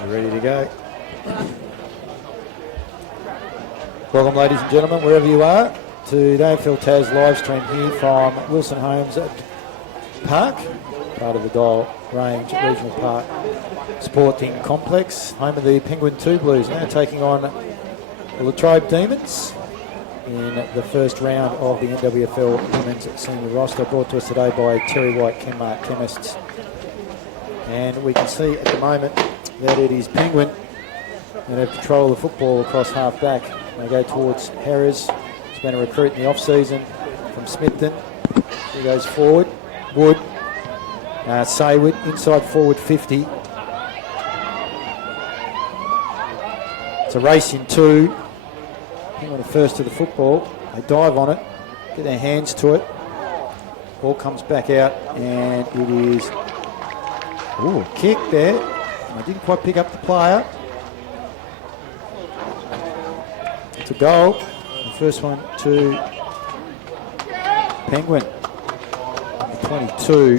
We're ready to go. Welcome, ladies and gentlemen, wherever you are, to the AFL Taz live stream here from Wilson Homes Park, part of the Dial Range Regional Park Sporting Complex, home of the Penguin 2 Blues, now taking on the Latrobe Demons in the first round of the NWFL Women's Senior Roster, brought to us today by Terry White Chemart Chemists. And we can see at the moment that it is Penguin that have control of the football across half-back. They go towards Harris, who's been a recruit in the off-season from Smithton. He goes forward. Wood, Saywood, inside forward 50. It's a race in two. Penguin are first to the football. They dive on it, get their hands to it. Ball comes back out, and it is a kick there. I didn't quite pick up the player. It's a goal. The first one to Penguin. 22,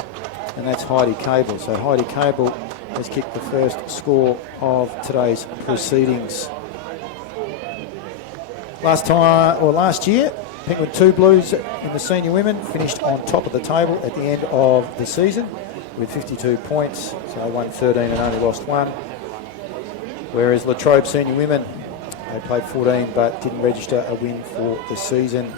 and that's Heidi Cable. So Heidi Cable has kicked the first score of today's proceedings. Last year, Penguin 2 Blues in the senior women finished on top of the table at the end of the season with 52 points. So they won 13 and only lost 1. Whereas Latrobe senior women, they played 14 but didn't register a win for the season.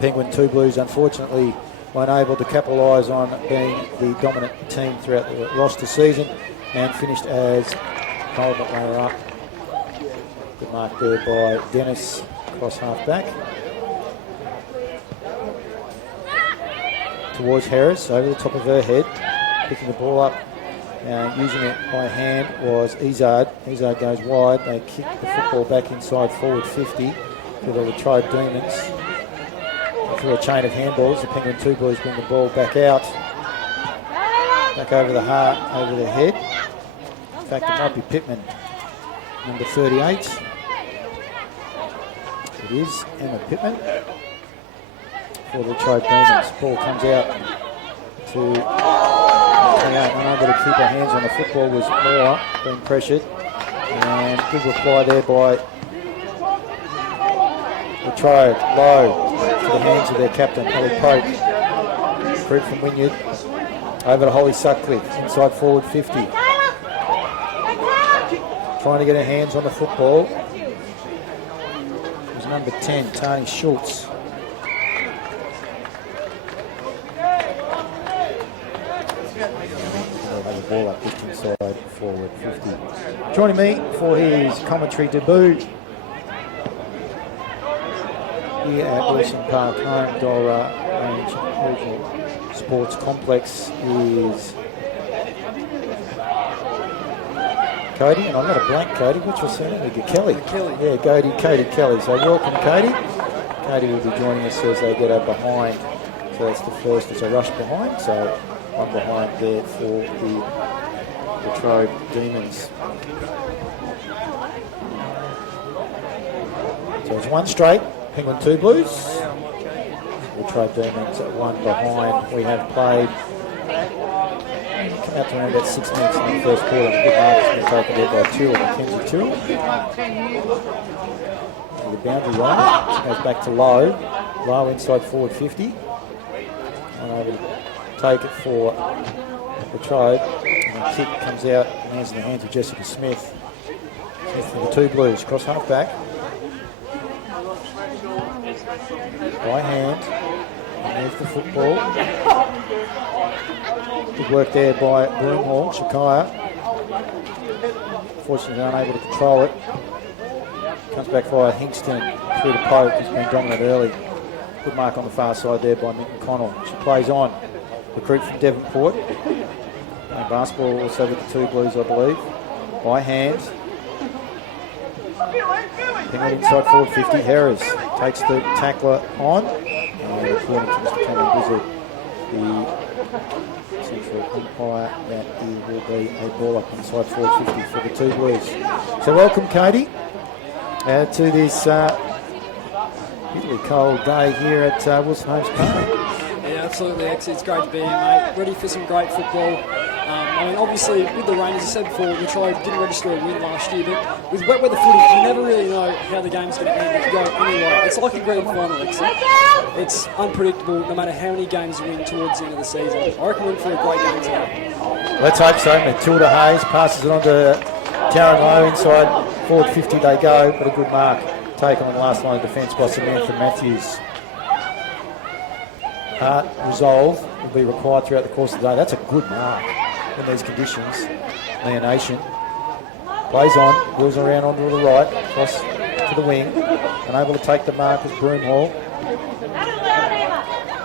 Penguin 2 Blues unfortunately weren't able to capitalise on being the dominant team throughout the roster season and finished as Golden runner-up. Good mark there by Dennis across half-back. Towards Harris, over the top of her head, picking the ball up and using it by hand was Izard. Izard goes wide. They kick the football back inside forward 50 to the Latrobe Demons. Through a chain of handballs, the Penguin 2 Blues bring the ball back out. Back over the heart, over the head. In fact, it might be Pittman, number 38. It is Emma Pittman for the Latrobe Demons. Ball comes out to 28. Unable to keep her hands on the football was Moore, being pressured. And good reply there by Latrobe. Low to the hands of their captain, Ellie Pope. Recruit from Wynyard. Over to Holly Sutcliffe, inside forward 50. Trying to get her hands on the football. It was number 10, Tani Schultz. The ball up just inside forward 50. Joining me for his commentary debut here at Wilson Park, home Dora Range Regional Sports Complex, is Cody, and I've got a blank Cody. What's your surname? Kelly. Yeah, Cody Kelly. So welcome, Cody. Cody will be joining us as they get up behind. So that's the first. It's a rush behind. So one behind there for the Latrobe Demons. So it's one straight. Penguin 2 Blues. Latrobe Demons at one behind. We have played. Come out to around about 6 minutes in the first quarter. Good mark has been taken there by Tyrrell, Mackenzie Tyrrell. The boundary line goes back to Low. Low inside forward 50. And over to take it for Latrobe. And the kick comes out and lands in the hands of Jessica Smith. Smith for the 2 Blues. Cross half back. By hand. There's the football. Good work there by Broomhall, Shakaya. Fortunately unable to control it. Comes back via Hingston through to Pope, who's been dominant early. Good mark on the far side there by Minton Connell. She plays on. Recruit from Devonport. And basketball also with the 2 Blues, I believe. By hand. Penguin inside forward 50. Harris takes the tackler on. And according to Mr. Cameron Blizzard, the central umpire, that it will be a ball up inside forward 50 for the 2 Blues. So welcome, Cody, to this really cold day here at Wilson Homes Park. Yeah, absolutely, X. It's great to be here, mate. Ready for some great football. I mean, obviously, with the rain, as I said before, Latrobe didn't register a win last year, but with wet weather footy, you never really know how the game's going to end. It could go anyway. It's like a grand final, it's unpredictable no matter how many games you win towards the end of the season. I reckon we're in for a great game today. Let's hope so. Matilda Hayes passes it on to Darren Lowe inside. Forward 50 they go, but a good mark taken on the last line of defence by Samantha Matthews. Heart resolve will be required throughout the course of the day. That's a good mark in these conditions. Leah Nation plays on, wheels around onto the right, across to the wing, unable to take the mark as Broomhall.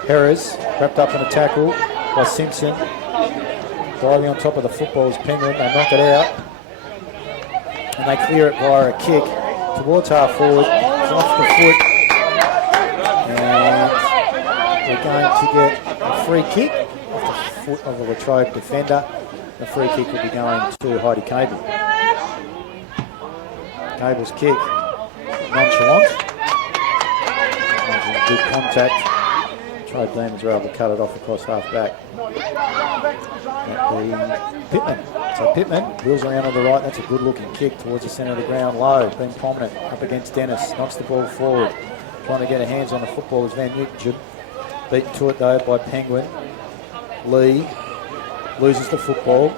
Harris wrapped up in a tackle by Simpson. Diving on top of the football is Penguin. They knock it out and they clear it via a kick towards half forward. It's off the foot. And we're going to get a free kick off the foot of the Latrobe defender. The free kick will be going to Heidi Cable. Cable's kick, nonchalant. Making good contact. Latrobe Demons were able to cut it off across half back. Pittman. So Pittman wheels around on the right. That's a good looking kick towards the centre of the ground. Low, being prominent up against Dennis. Knocks the ball forward. Trying to get her hands on the football as Van Newton. Beaten to it though by Penguin. Lee loses the football.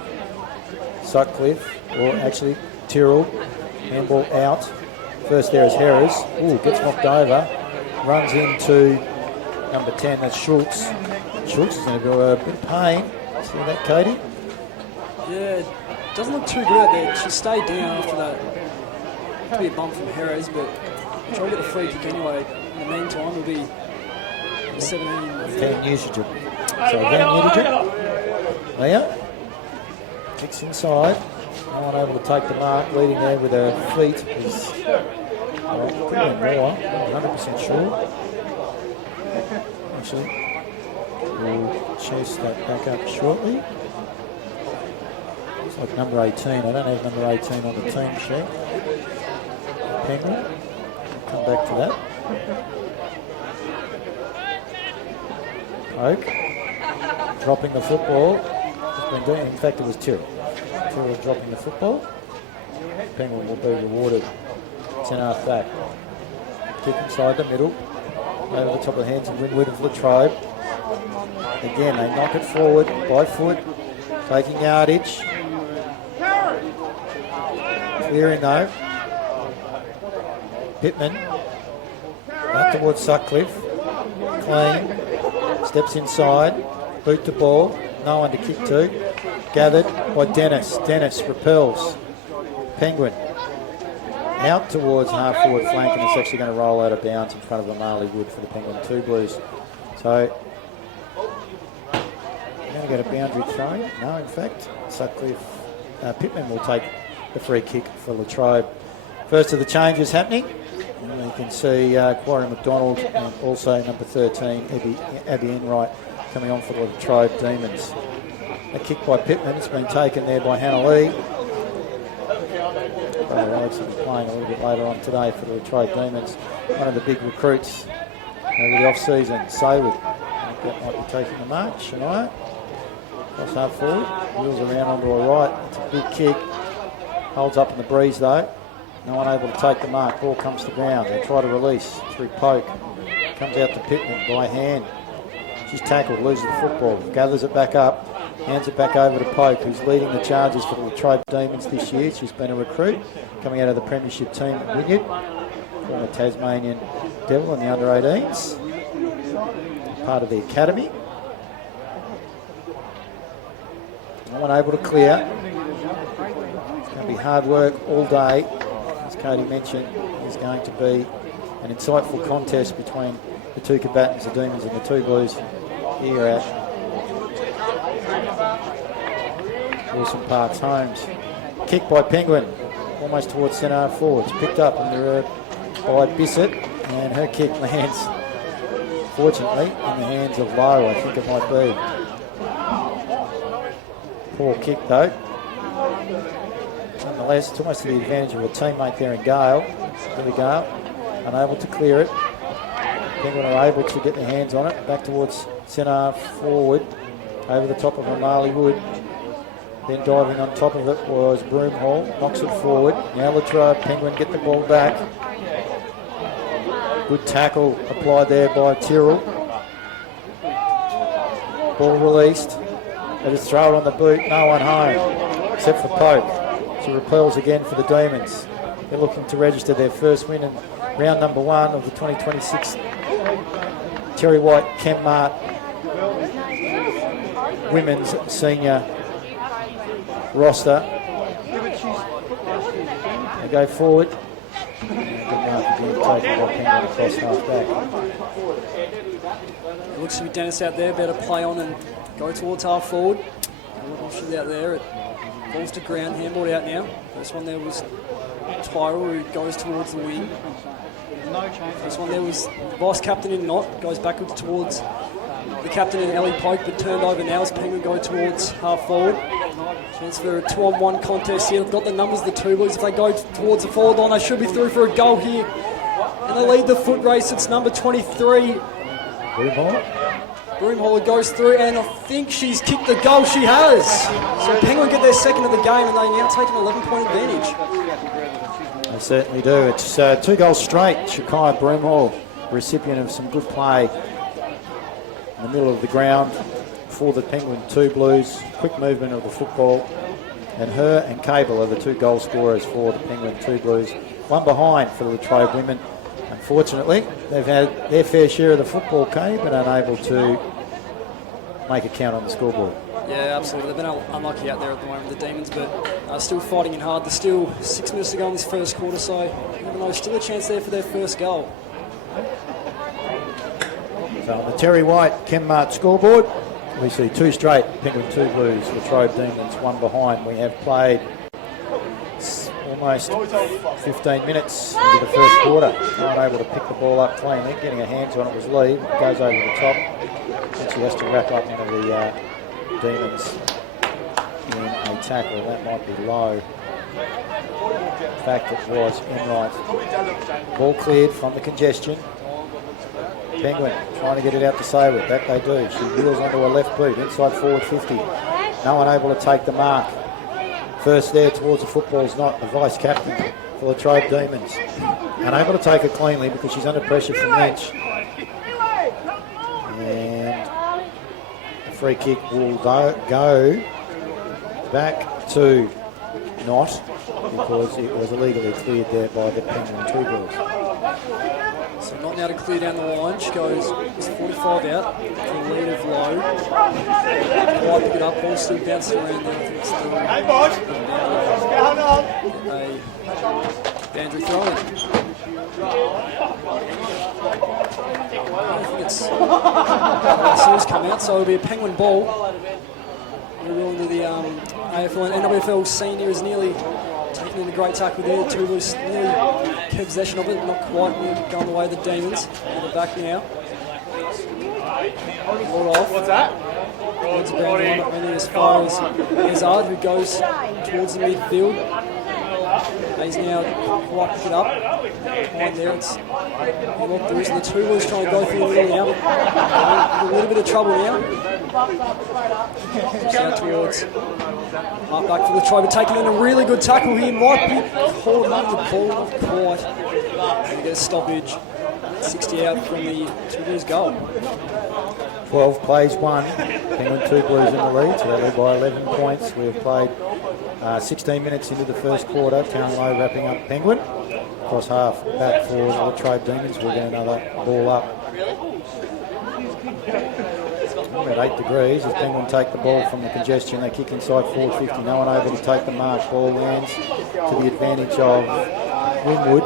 Sutcliffe, or actually Tyrrell. Handball out. First there is Harris. Ooh, gets knocked over. Runs into number 10, that's Schultz. Schultz is going to go a bit of pain. See that, Katie? Yeah, doesn't look too good out there. She stayed down after that. Could be a bump from Harris, but we'll try to get a free kick anyway. In the meantime, it'll be 17. Van Nugent. So Van Nugent. Leah kicks inside. No one able to take the mark. Leading there with her feet is pretty more. 100% sure. Actually, we'll chase that back up shortly. It's like number 18. I don't have number 18 on the team sheet. Penguin. We'll come back to that. Oak. Dropping the football. It's been doing, in fact, it was Tyrrell. Tyrrell dropping the football. Penguin will be rewarded. 10-half back. Kick inside the middle. Over the top of the hands of Winwood of Latrobe. Again, they knock it forward by foot, taking yardage. Clearing though. Pittman. Back towards Sutcliffe. Clean. Steps inside. Boot the ball. No one to kick to. Gathered by Dennis. Dennis repels. Penguin. Out towards half forward flank, and it's actually going to roll out of bounds in front of Marley Wood for the Penguin 2 Blues. So, we're going to get a boundary throw. No, in fact, Sutcliffe, Pittman will take the free kick for Latrobe. First of the changes happening. And you can see Quarry McDonald and also number 13, Abby Enright, coming on for the Latrobe Demons. A kick by Pittman. It's been taken there by Hannah Lee. Alex will be playing a little bit later on today for the Latrobe Demons. One of the big recruits over the off-season. Sayward, that might be taking the mark. Shania, cross half forward, wheels around onto her right. It's a big kick. Holds up in the breeze though. No one able to take the mark. Ball comes to ground. They try to release through poke. Comes out to Pittman by hand. She's tackled, loses the football, gathers it back up. Hands it back over to Pope, who's leading the charges for the Latrobe Demons this year. She's been a recruit coming out of the premiership team at Wynyard, former Tasmanian Devil in the under-18s, part of the academy. No one able to clear. It's going to be hard work all day. As Cody mentioned, it's going to be an insightful contest between the two combatants, the Demons and the 2 Blues, here at Wilson Parks Homes. Kick by Penguin, almost towards centre forward. It's picked up by Bissett, and her kick lands, fortunately, in the hands of Lowe, I think it might be. Poor kick though. Nonetheless, it's almost to the advantage of a teammate there in Gale. There we go. Unable to clear it. Penguin are able to get their hands on it. Back towards centre forward. Over the top of Marley Wood. Then diving on top of it was Broomhall, knocks it forward. Now Latrobe, Penguin get the ball back. Good tackle applied there by Tyrrell. Ball released. They just throw it on the boot, no one home, except for Pope. She repels again for the Demons. They're looking to register their first win in round number 1 of the 2026 Terry White Kemmart Women's Senior roster. They go forward. It looks to be Dennis out there, better play on and go towards half forward. She's out there. It falls to ground, handballed out now. First one there was Tyrell, who goes towards the wing. First one there was vice captain in Knott, goes backwards towards the captain in Ellie Pope, but turned over now as Penguin go towards half forward. Chance for a 2-on-1 contest here. They've got the numbers, the two boys. If they go towards the forward line, they should be through for a goal here. And they lead the foot race. It's number 23. Broomhall goes through, and I think she's kicked the goal. She has. So Penguin get their second of the game, and they now take an 11-point advantage. They certainly do. It's 2 goals straight. Shakaya Broomhall, recipient of some good play in the middle of the ground for the Penguin 2 Blues. Quick movement of the football. And her and Cable are the 2 goal scorers for the Penguin 2 Blues. One behind for the Latrobe women. Unfortunately, they've had their fair share of the football, Kay, but unable to make a count on the scoreboard. Yeah, absolutely. They've been unlucky out there at the moment, the Demons, but still fighting in hard. There's still 6 minutes to go in this first quarter, so you never know, still a chance there for their first goal. So on the Terry White Kemmart scoreboard, we see 2 straight Penguin 2 Blues, Latrobe Demons 1 behind. We have played almost 15 minutes into the first quarter. Not able to pick the ball up cleanly. Getting her hands on it was Lee. It goes over the top. And she has to wrap up one of the Demons in a tackle. That might be low. In fact, it was Enright. Ball cleared from the congestion. Penguin trying to get it out to Saywood. That they do. She wheels onto her left boot. Inside forward 50. No one able to take the mark. First there towards the football is not the vice captain for the Latrobe Demons. Unable to take it cleanly because she's under pressure from Lynch. And the free kick will go back to Knott because it was illegally cleared there by the Penguin 2 Blues. So not now to clear down the line. She goes 45 out for the lead of Low. Might pick it up. Ball still bouncing around there. I think it's still hey, boys. What's going on? A boundary throw in. I think it's Seals come out, so it'll be a Penguin ball. We're rolling to the AFL and NWFL senior is nearly taking in a great tackle there. 2 Blues nearly kept possession of it, not quite going the way of the Demons. They're back now. Ball off. What's that? It's running as far as Hazard, who goes towards the midfield. He's now quite pick it up. Behind there, it's what there is. The 2 Blues trying to go through the middle now. A little bit of trouble now. Out towards half back for the try, but taking in a really good tackle here. Might be holding up the ball, not quite. And get a stoppage. 60 out from the 2 Blues goal. 12 plays 1. Penguin 2 Blues in the lead, so they lead by 11 points. We have played 16 minutes into the first quarter. Townlow wrapping up Penguin. Cross half back for the Latrobe Demons. We'll get another ball up. About 8 degrees as Penguin take the ball from the congestion. They kick inside forward 50. No one able to take the mark. Ball lands to the advantage of Winwood.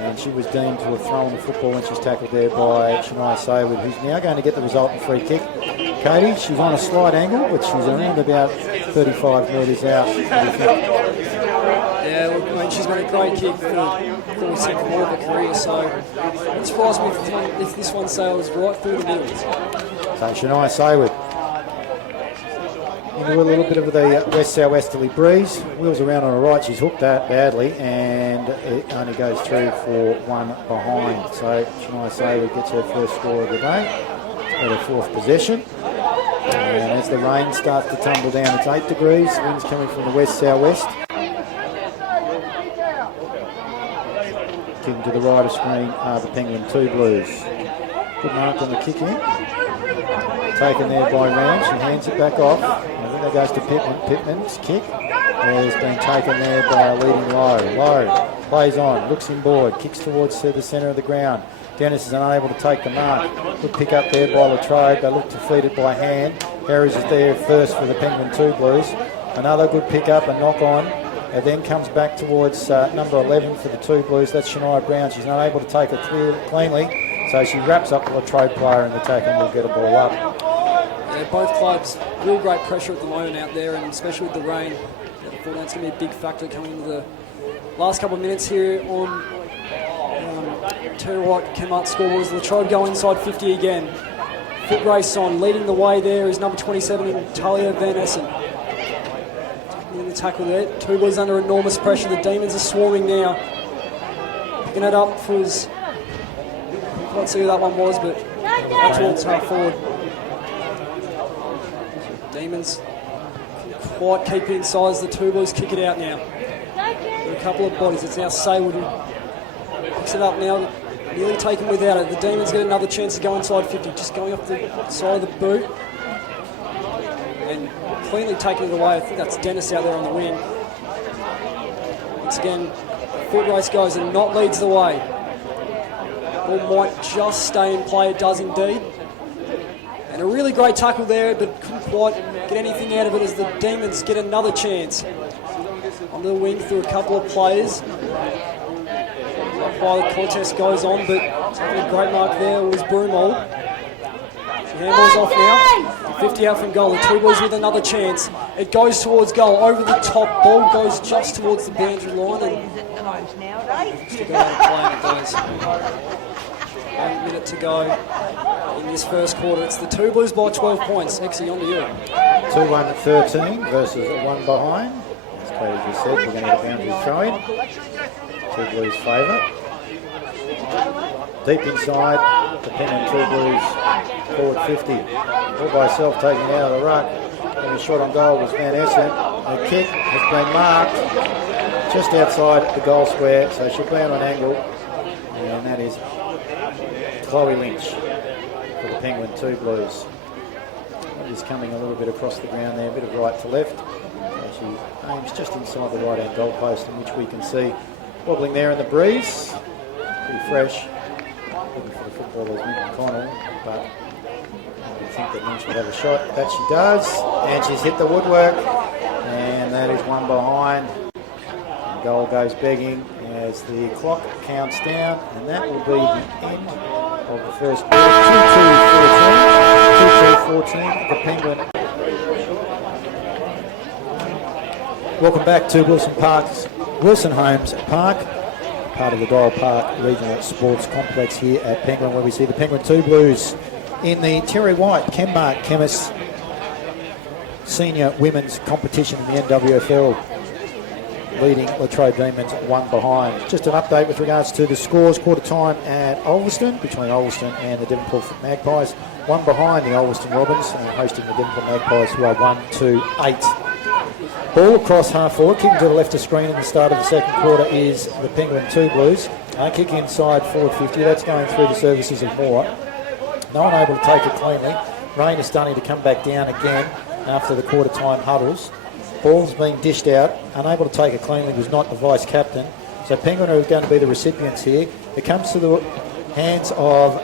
And she was deemed to have thrown the football when she's tackled there by Shania Saywood, who's now going to get the resultant free kick. Katie, she's on a slight angle, but she's around about 35 metres out. Yeah, look, I mean, she's got a great kick for the second quarter of her career, so it surprised me if this one sails right through the middle. So Shania Saywood into a little bit of the west-southwesterly breeze. Wheels around on her right. She's hooked that badly, and it only goes through for 1 behind. So Shania Saywood gets her first score of the day at her 4th possession. And as the rain starts to tumble down. It's 8 degrees, winds coming from the west-southwest. Kicking to the right of screen are the Penguin 2 Blues. Good mark on the kick in. Taken there by Ram. She hands it back off. I think that goes to Pittman. Pittman's kick has been taken there by a leading Lowe. Lowe plays on, looks inboard, kicks towards the centre of the ground. Dennis is unable to take the mark. Good pick up there by Latrobe. They look to feed it by hand. Harris is there first for the Penguin 2 Blues. Another good pick up, a knock on. It then comes back towards number 11 for the 2 Blues. That's Shania Brown. She's not able to take it cleanly. So she wraps up the Latrobe player in the tackle and will get a ball up. Yeah, both clubs, real great pressure at the moment out there, and especially with the rain. I thought that's going to be a big factor coming into the last couple of minutes here on Terry Kmart scoreboards. Latrobe go inside 50 again. Foot race on. Leading the way there is number 27, Talia Van Essen. In the tackle there. 2 Blues under enormous pressure. The Demons are swarming now. Picking it up for his... I can't see who that one was, but that's towards half forward. Demons quite keep it inside as the 2 Blues kick it out now. There are a couple of bodies. It's now Saywood who picks it up now. Nearly taken without it. The Demons get another chance to go inside 50, just going off the side of the boot. And cleanly taking it away. I think that's Dennis out there on the wing. Once again, foot race goes and not leads the way. Ball might just stay in play. It does indeed. And a really great tackle there, but couldn't quite get anything out of it as the Demons get another chance. On the wing through a couple of players. While the contest goes on, but a great mark there was Broomall. Handball's off now. 50 out from goal. The 2 Blues with another chance. It goes towards goal. Over the top. Ball goes just towards the boundary line. And to go out of play, and it does. 1 minute to go in this first quarter. It's the 2 Blues by 12 points. Exie, on to you. 2-1-13 versus 1 behind. As Cody just said, we're going to get a boundary throw-in. 2 Blues favour. Deep inside, the Penguin 2 Blues forward 50. All by herself taking it out of the ruck. And the shot on goal was Van Essen. The kick has been marked just outside the goal square, so she'll be on an angle. And that is Chloe Lynch for the Penguin 2 Blues. She's coming a little bit across the ground there, a bit of right to left. So she aims just inside the right-hand goal post, in which we can see wobbling there in the breeze. Pretty fresh. Looking for the footballers, Nick McConnell, but I think that Lynch will have a shot. That she does, and she's hit the woodwork, and that is 1 behind. The goal goes begging as the clock counts down, and that will be the end of the first quarter. 2-2-14, the Penguin. Welcome back to Wilson Homes Park, part of the Dial Park Regional Sports Complex here at Penguin, where we see the Penguin 2 Blues in the Terry White Chemmark Chemists Senior Women's Competition in the NWFL, leading Latrobe Demons 1 behind. Just an update with regards to the scores. Quarter time at Ulverston, between Ulverston and the Devonport Magpies. 1 behind the Ulverston Robins, and hosting the Devonport Magpies, who are 1-2-8. Ball across half forward, kicking to the left of screen at the start of the second quarter is the Penguin 2 Blues. Kick inside forward 50, that's going through the services of Moore. No one able to take it cleanly. Rain is starting to come back down again after the quarter time huddles. Ball's being dished out, unable to take it cleanly was not the vice captain. So Penguin are going to be the recipients here. It comes to the hands of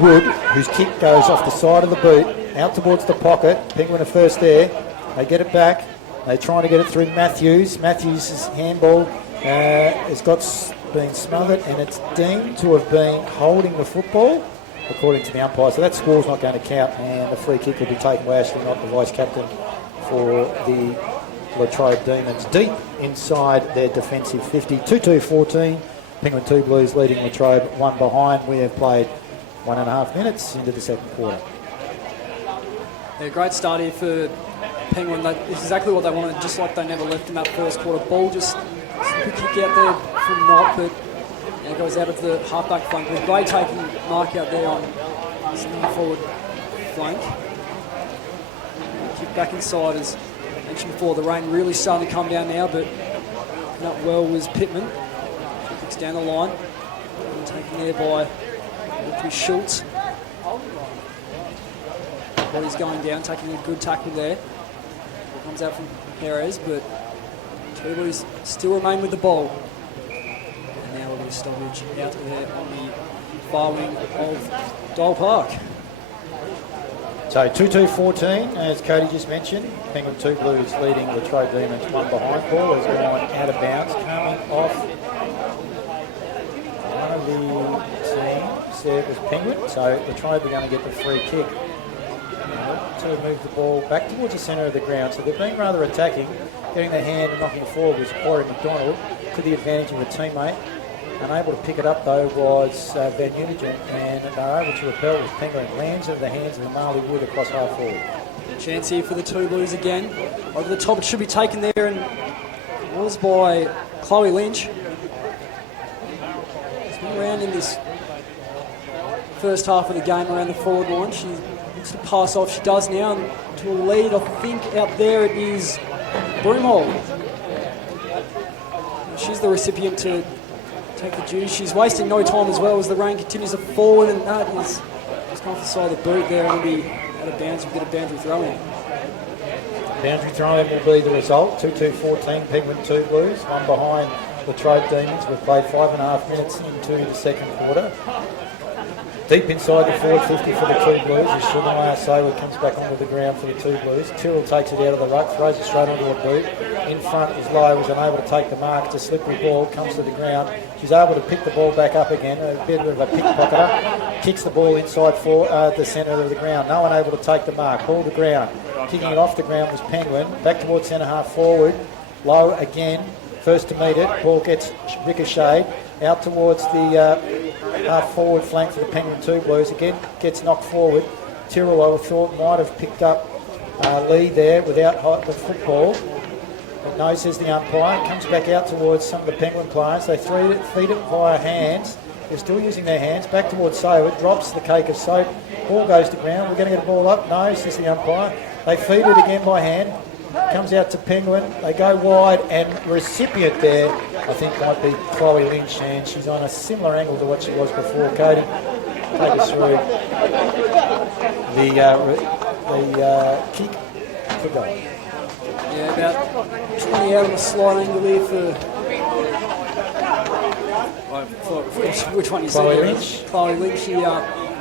Wood, whose kick goes off the side of the boot, out towards the pocket. Penguin are first there. They get it back. They're trying to get it through Matthews. Matthews' handball has been smothered, and it's deemed to have been holding the football, according to the umpire. So that score's not going to count, and the free kick will be taken by Ashley, not the vice-captain for the Latrobe Demons. Deep inside their defensive 50. 2-2-14. Penguin 2 Blues leading Latrobe 1 behind. We have played 1.5 minutes into the second quarter. Yeah, great start here for Penguin. It's exactly what they wanted, just like they never left in that first quarter. Ball just a quick kick out there from Knott, but it goes out of the halfback flank. With great taking mark out there on the forward flank. Kick back inside, as mentioned before. The rain really starting to come down now, but not well was Pittman. Kicks down the line. Taken there by Schultz. Body's going down, taking a good tackle there. Comes out from Perez, but Two Blues still remain with the ball. And now we'll get a stoppage out there on the far wing of Dole Park. So 2-2-14, as Cody just mentioned. Penguin 2 Blues leading Latrobe Demons 1 behind. Ball has gone out of bounds, coming off one of the teams. There was Penguin, so Latrobe are going to get the free kick. To move the ball back towards the centre of the ground. So they've been rather attacking. Getting their hand and knocking forward was Corey McDonald to the advantage of a teammate. Unable to pick it up though was Van Unigen, and they're able to repel with Penguin. Lands into the hands of the Marley Wood across half forward. Chance here for the Two Blues again. Over the top, it should be taken there, and it was by Chloe Lynch. She's been around in this first half of the game around the forward line. She looks to pass off. She does now, and to a lead, I think out there it is Broomhold. She's the recipient to take the duty. She's wasting no time as well as the rain continues to forward, and that is just gone off the side of the boot there, and will be out of bounds. We'll get a boundary throw in. Boundary throw in will be the result. 2-2-14, Penguin 2 Blues, one behind Latrobe Demons. We've played 5.5 minutes into the second quarter. Deep inside the forward 50 for the Two Blues is Shania Sayward, comes back onto the ground for the Two Blues. Tyrrell takes it out of the ruck, throws it straight onto a boot. In front is Lowe, was unable to take the mark. It's a slippery ball, comes to the ground. She's able to pick the ball back up again, a bit of a pickpocketer. Kicks the ball inside for the centre of the ground. No one able to take the mark. Ball to ground. Kicking it off the ground was Penguin. Back towards centre half forward. Lowe again, first to meet it. Ball gets ricocheted out towards the half forward flank for the Penguin 2 Blues. Again, gets knocked forward. Tyrrell, I thought, might have picked up lead there without the football. But no, says the umpire. Comes back out towards some of the Penguin players. They feed it via hands. They're still using their hands. Back towards Sayward. Drops the cake of soap. Ball goes to ground. We're going to get the ball up. No, says the umpire. They feed it again by hand. Comes out to Penguin. They go wide, and recipient there, I think, might be Chloe Lynch, and she's on a similar angle to what she was before. Cody, take us through the kick for goal. Yeah, about 20 out on the slide angle there for which one you said? Chloe Lynch. Chloe Lynch. She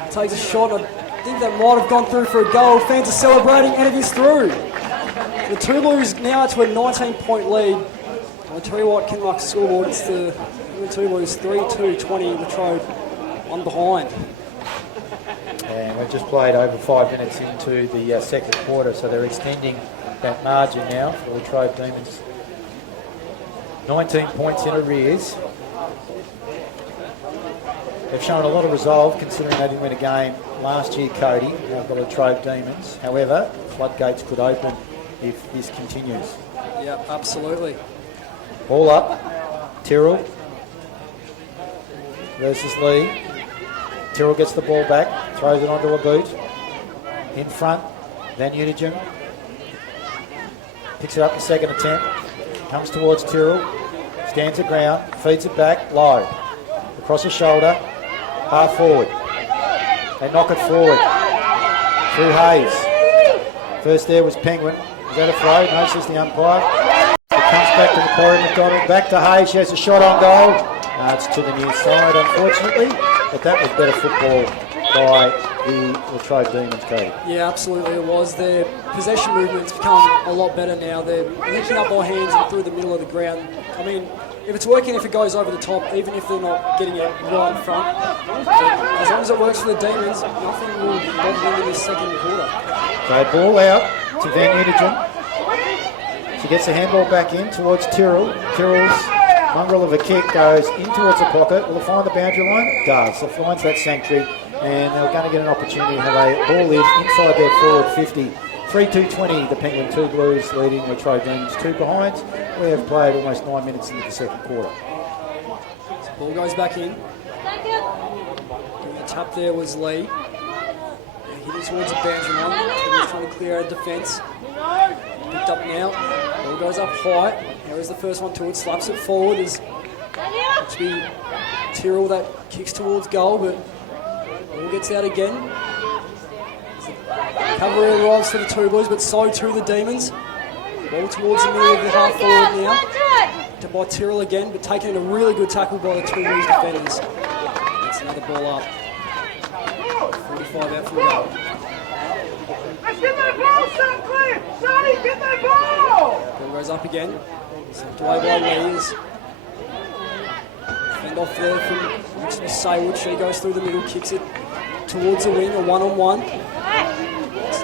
takes a shot. I think that might have gone through for a goal. Fans are celebrating, and it is through. The Two Blues now to a 19-point lead. I'll tell you what, Kinloch's scoreboard, it's the Two Blues 3-2-20, Latrobe on behind. And we've just played over 5 minutes into the second quarter, so they're extending that margin now for the Latrobe Demons. 19 points in arrears. They've shown a lot of resolve considering they didn't win a game last year, Cody, the Latrobe Demons. However, floodgates could open if this continues. Yeah, absolutely. Ball up. Tyrrell versus Lee. Tyrrell gets the ball back, throws it onto a boot. In front, Van Unigen picks it up in the second attempt. Comes towards Tyrrell. Stands the ground, feeds it back, low. Across the shoulder, half forward. They knock it forward. Through Hayes. First there was Penguin. Is that a throw? No, says the umpire. It comes back to the Corey McDonald. Back to Hayes. She has a shot on goal. It's to the near side, unfortunately. But that was better football by the Latrobe Demons, Cody. Yeah, absolutely it was. Their possession movement's become a lot better now. They're linking up our hands and through the middle of the ground. I mean, if it's working, if it goes over the top, even if they're not getting it right in front, as long as it works for the Demons, nothing will bother them in this second quarter. So ball out to Van Unigen. She gets the handball back in towards Tyrrell. Tyrrell's mongrel of a kick goes in towards the pocket. Will it find the boundary line? It does. It finds that sanctuary, and they're going to get an opportunity to have a ball in inside their forward 50. 3-2-20, the Penguin 2 Blues leading Latrobe Demons 2 behind. We have played almost 9 minutes into the second quarter. So ball goes back in. Doing the tap there was Lee. Hitting towards the boundary line. He's trying to clear out defence. Picked up now. Ball goes up high. There is the first one to it. Slaps it forward. It's to be Tyrrell that kicks towards goal, but ball gets out again. Recovery arrives for the Two Blues, but so too the Demons. Ball towards the middle of the half forward now. By Tyrrell again, but taking a really good tackle by the Two Blues defenders. That's another ball up. 45 out from goal. Let's get that ball, Clear! Sonny, get that ball! Ball goes up again. Slipped away by Lees. Fend off there from looks to be Saywood. She goes through the middle, kicks it towards the wing, a one-on-one.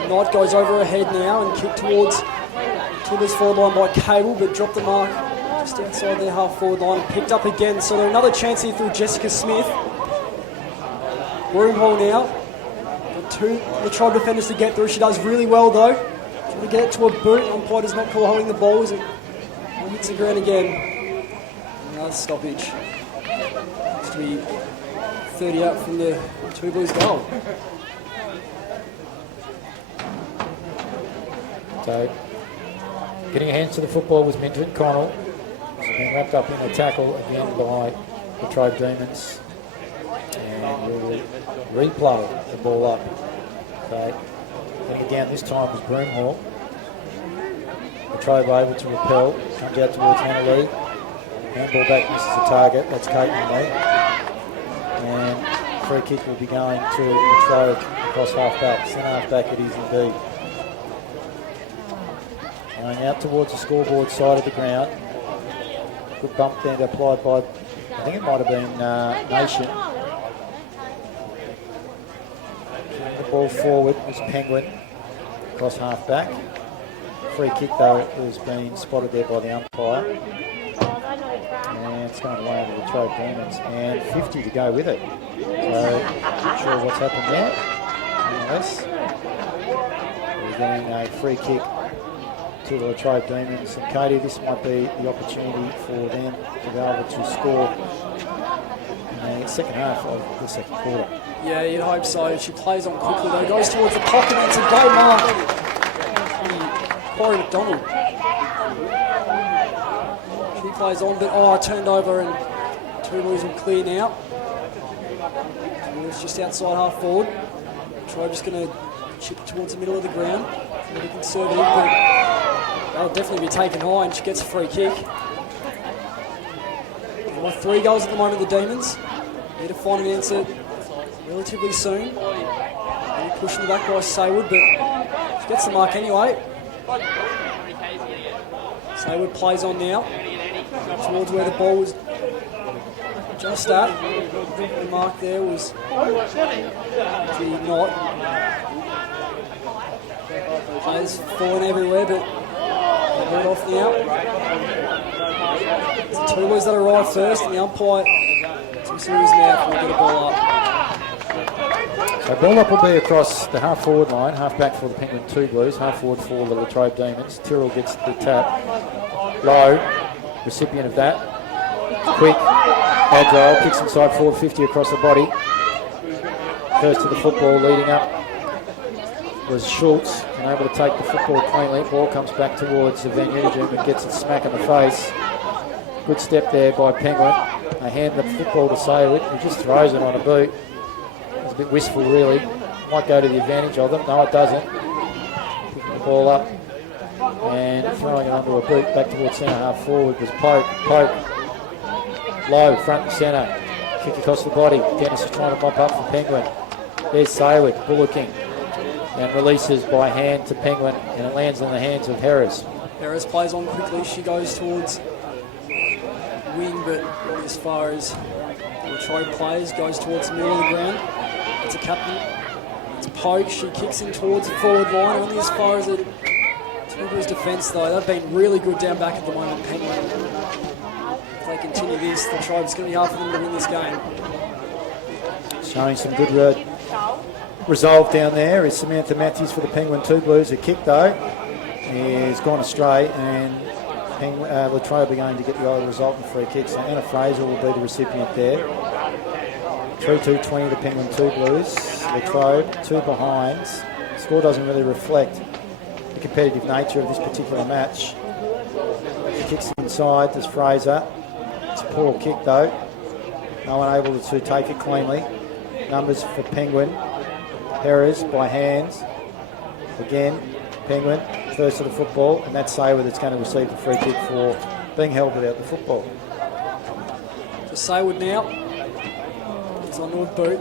Knight goes over her head now and kicked towards Tibbers forward line by Cable, but dropped the mark just outside their half forward line. Picked up again, so there's another chance here through Jessica Smith. Broomhall now. Got two Latrobe defenders to get through. She does really well though. Trying to get it to a boot. Umpire does not call holding the ball as it hits the ground again. Another stoppage. It's to be 30 out from the Two Blues goal. So, getting a hands to the football was Mildred Connell. She's been wrapped up in a tackle again by the Latrobe Demons. And we'll replay the ball up. So, getting it down this time was Broomhall. Latrobe able to repel, comes out towards Hannah Lee. Handball back, misses the target. That's Caitlin Lee. And free kick will be going to Latrobe across half back. Centre half back it is indeed. Going out towards the scoreboard side of the ground. Good bump there applied by, I think it might have been Nation. Getting the ball forward was Penguin across half back. Free kick though has been spotted there by the umpire. And it's going away to the Latrobe Demons. And 50 to go with it. So, not sure what's happened there. Nonetheless, we're getting a free kick to the Latrobe Demons. And Katie, this might be the opportunity for them to be able to score in the second half of the second quarter. Yeah, you'd hope so. She plays on quickly though. Goes towards the pocket. It's a goal mark. Corey McDonald. She plays on, but turned over and Two Blues will clear now. It's just outside half forward. Troy just going to chip it towards the middle of the ground. A little conservative, but they'll definitely be taken high, and she gets a free kick. They've got 3 goals at the moment, the Demons. Need to find an answer relatively soon. Maybe pushing the back by Saywood, but she gets the mark anyway. Saywood plays on now, towards where the ball was just at. The mark there was the Knott. Players falling everywhere, but they're right off now. It's the Two Blues that arrive first, and the umpire seems to his mouth will get a ball up. So ball up will be across the half forward line, half back for the Penguin Two Blues, half forward for the Latrobe Demons. Tyrrell gets the tap. Low, recipient of that. Quick, agile, kicks inside forward 50 across the body. First to the football, leading up was Schultz, and able to take the football cleanly. Ball comes back towards the Van Unigem and gets it smack in the face. Good step there by Penguin. They hand the football to Saywood, who just throws it on a boot. It's a bit wistful really. Might go to the advantage of them. No, it doesn't. Picking the ball up and throwing it onto a boot back towards centre half forward was Pope. Low, front and centre. Kick across the body. Dennis is trying to bump up for Penguin. There's Saywood, bullocking. And releases by hand to Penguin, and it lands in the hands of Harris. Harris plays on quickly. She goes towards wing, but as far as the Latrobe plays, goes towards the middle of the ground. It's a captain. It's Poke. She kicks in towards the forward line, only as far as it. Two Blues defence, though, they've been really good down back at the moment, Penguin. If they continue this, the Latrobe's going to be hard for them to win this game. Showing some good resolve down there is Samantha Matthews for the Penguin Two Blues. Her kick, though, is gone astray, and Latrobe are going to get the resultant free kick. So Anna Fraser will be the recipient there. 3-2-20 the Penguin Two Blues. Latrobe 2 behinds. Score doesn't really reflect the competitive nature of this particular match. Kicks inside, there's Fraser. It's a poor kick though. No one able to take it cleanly. Numbers for Penguin. Perez by hands. Again, Penguin first to the football, and that's Sayward that's going to receive the free kick for being held without the football. So Sayward now. It's onto a boot.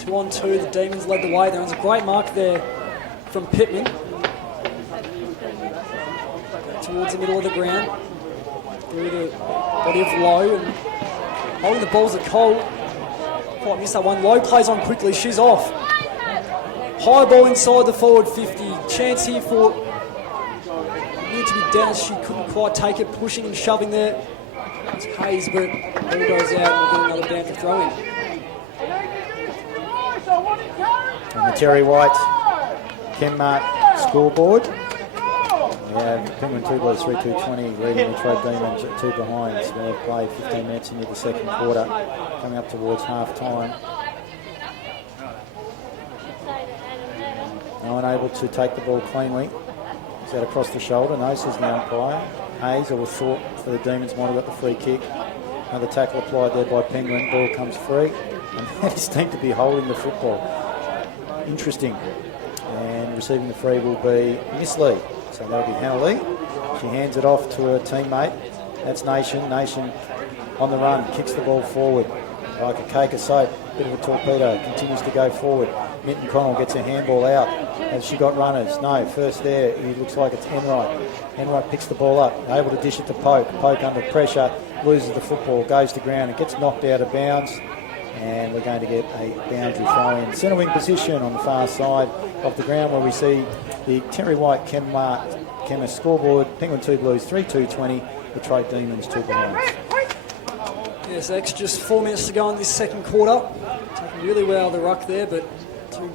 2-on-2, the Demons led the way. There was a great mark there from Pittman. Towards the middle of the ground. Through the body of Lowe. And holding the balls at Cole. Quite missed that one. Lowe plays on quickly. She's off. High ball inside the forward 50. Chance here for need to be down. She couldn't quite take it. Pushing and shoving there. It's Hayes, but ball goes out and we'll get another bounce to throw in. And the Terry White Kenmark scoreboard. We have Penguin 2 Blues 3-2-20 leading the Latrobe Demons at 2 behinds. We have played 15 minutes into the second quarter, coming up towards half time. No one able to take the ball cleanly. Is that across the shoulder? No, says the umpire. Hayes, I would have thought for the Demons might have got the free kick. Another tackle applied there by Penguin. Ball comes free. And that seemed to be holding the football. Interesting. And receiving the free will be Miss Lee. So that'll be Hannah Lee. She hands it off to her teammate. That's Nation. Nation on the run. Kicks the ball forward. Like a cake of soap. Bit of a torpedo. Continues to go forward. Minton Connell gets a handball out. Has she got runners? No. First there. It looks like it's Enright. Enright picks the ball up. Able to dish it to Pope. Pope under pressure. Loses the football. Goes to ground. It gets knocked out of bounds. And we're going to get a boundary throw in. Centre wing position on the far side of the ground where we see the Terry White Kenmark scoreboard. Penguin 2 Blues 3-2-20. The Latrobe Demons 2 behinds. Yes, just 4 minutes to go in this second quarter. Taking really well the ruck there, but too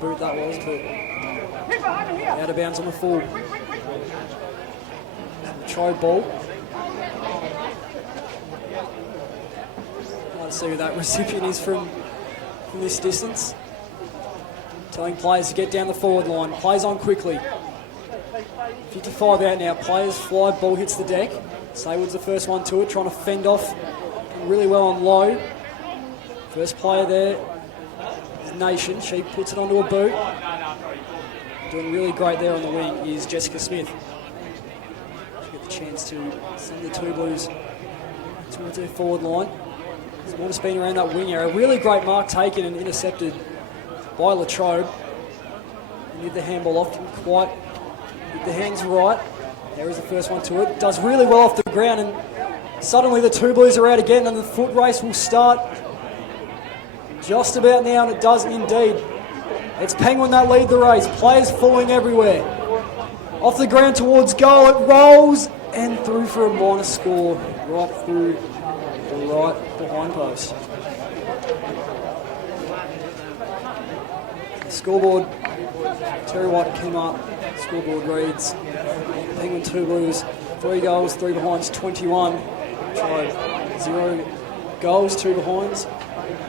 boot that was, but out of bounds on the full. Latrobe ball. Let's see who that recipient is from this distance. Telling players to get down the forward line. Plays on quickly. 55 out now. Players fly. Ball hits the deck. Saywood's the first one to it. Trying to fend off really well on low. First player there is Nation. She puts it onto a boot. Doing really great there on the wing is Jessica Smith. She get the chance to send the 2 Blues towards their forward line. There's more spin around that wing area. Really great mark taken and intercepted by Latrobe. Need the handball off, didn't quite get the hands right. There is the first one to it. Does really well off the ground, and suddenly the 2 Blues are out again, and the foot race will start just about now, and it does indeed. It's Penguin that lead the race. Players falling everywhere. Off the ground towards goal, it rolls and through for a minor score right through the right behind post. The scoreboard, Terry White came up. Scoreboard reads Penguin 2 Blues 3 goals, 3 behinds, 21. Tried 0 goals, 2 behinds,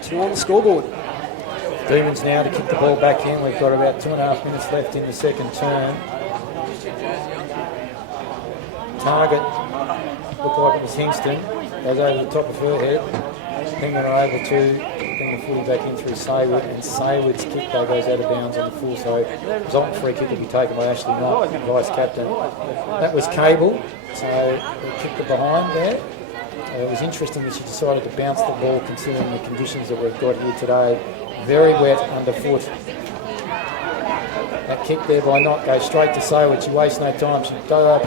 2 on the scoreboard. Demons now to kick the ball back in. We've got about 2.5 minutes left in the second term. Target looked like it was Hingston. Goes over the top of her head. Penguin are able to bring the footy back in through Sayward, and Sayward's kick though goes out of bounds on the full, so resultant free kick will be taken by Ashley Knight, vice captain. That was Cable, so he kicked it behind there. It was interesting that she decided to bounce the ball considering the conditions that we've got here today. Very wet underfoot. That kick there by Knott goes straight to Sayward. She wastes no time. She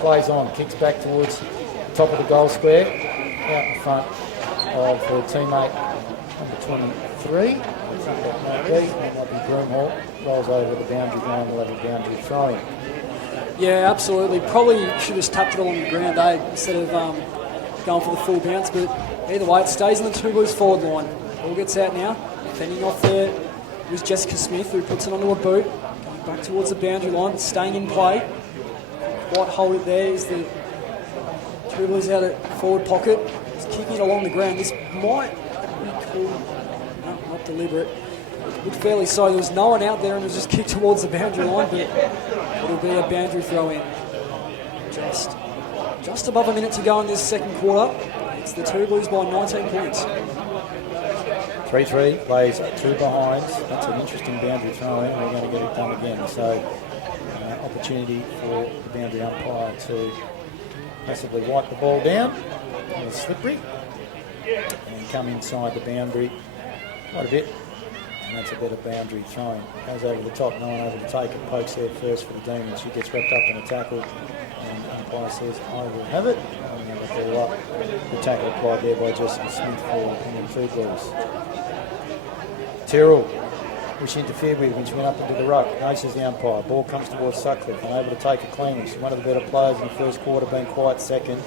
plays on, kicks back towards the top of the goal square, out in front of her teammate number 23. That might be Broomhall. Rolls over the boundary line. We'll have a boundary throwing. Yeah, absolutely. Probably should have tapped it along the ground, instead of going for the full bounce. But either way, it stays in the 2 Blues forward line. Ball gets out now. Fending off there was Jessica Smith, who puts it onto a boot. Coming back towards the boundary line, staying in play. Quite hold it there is the 2 Blues out at forward pocket. He's kicking it along the ground. This might be called, no, not deliberate. Looked fairly so. There was no one out there and it was just kicked towards the boundary line, but It'll be a boundary throw in. Just above a minute to go in this second quarter. It's the Two Blues by 19 points. 3-3 plays 2 behinds. That's an interesting boundary throw in. We're going to get it done again. So, opportunity for the boundary umpire to passively wipe the ball down. It's slippery. And come inside the boundary quite a bit. And that's a better boundary throwing. Goes over the top, no one able to take it. Pokes there first for the Demons. She gets wrapped up in a tackle. And the umpire says, I will have it. And then the ball up. The tackle applied there by Jessica Smith for Penguin Two Blues. Tyrrell, which she interfered with when she went up into the ruck. Notices the umpire. Ball comes towards Sutcliffe. Unable to take it cleanly. She's one of the better players in the first quarter, been quiet second.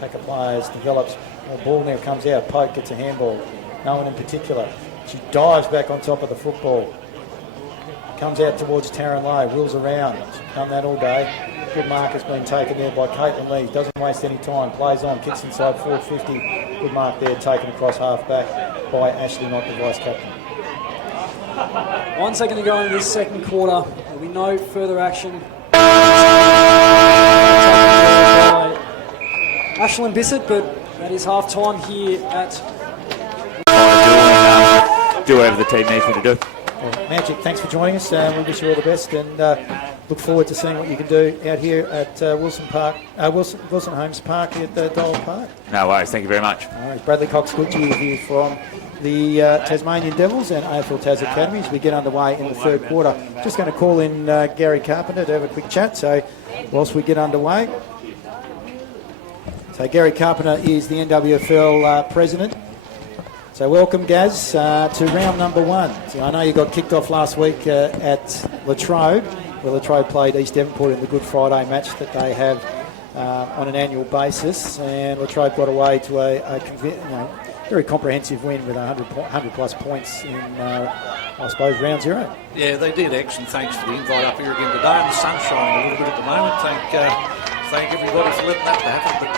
Pack of players develops. The ball now comes out. Poke gets a handball. No one in particular. She dives back on top of the football. Comes out towards Taryn Lowe. Wheels around. She's done that all day. Good mark has been taken there by Caitlin Lee. Doesn't waste any time. Plays on. Kicks inside 450. Good mark there. Taken across half back by Ashley Knott, the vice captain. 1 second to go in this second quarter. There'll be no further action. Ashlyn Bissett, but that is half time here at. Do whatever the team needs me to do. Magic, thanks for joining us. We wish you all the best and look forward to seeing what you can do out here at Wilson Homes Park at Dolan Park. No worries, thank you very much. All right, Bradley Cox-Gucci here from the Tasmanian Devils and AFL Tas Academy as we get underway in the third quarter. Just going to call in Gary Carpenter to have a quick chat. So whilst we get underway. So Gary Carpenter is the NWFL president. So welcome, Gaz, to round number 1. So I know you got kicked off last week at Latrobe, where Latrobe played East Devonport in the Good Friday match that they have on an annual basis, and Latrobe got away to a very comprehensive win with 100 plus points in, I suppose, round 0. Yeah, they did, actually. Thanks for the invite up here again today. And the sun's shining a little bit at the moment. Thank everybody for letting that happen. But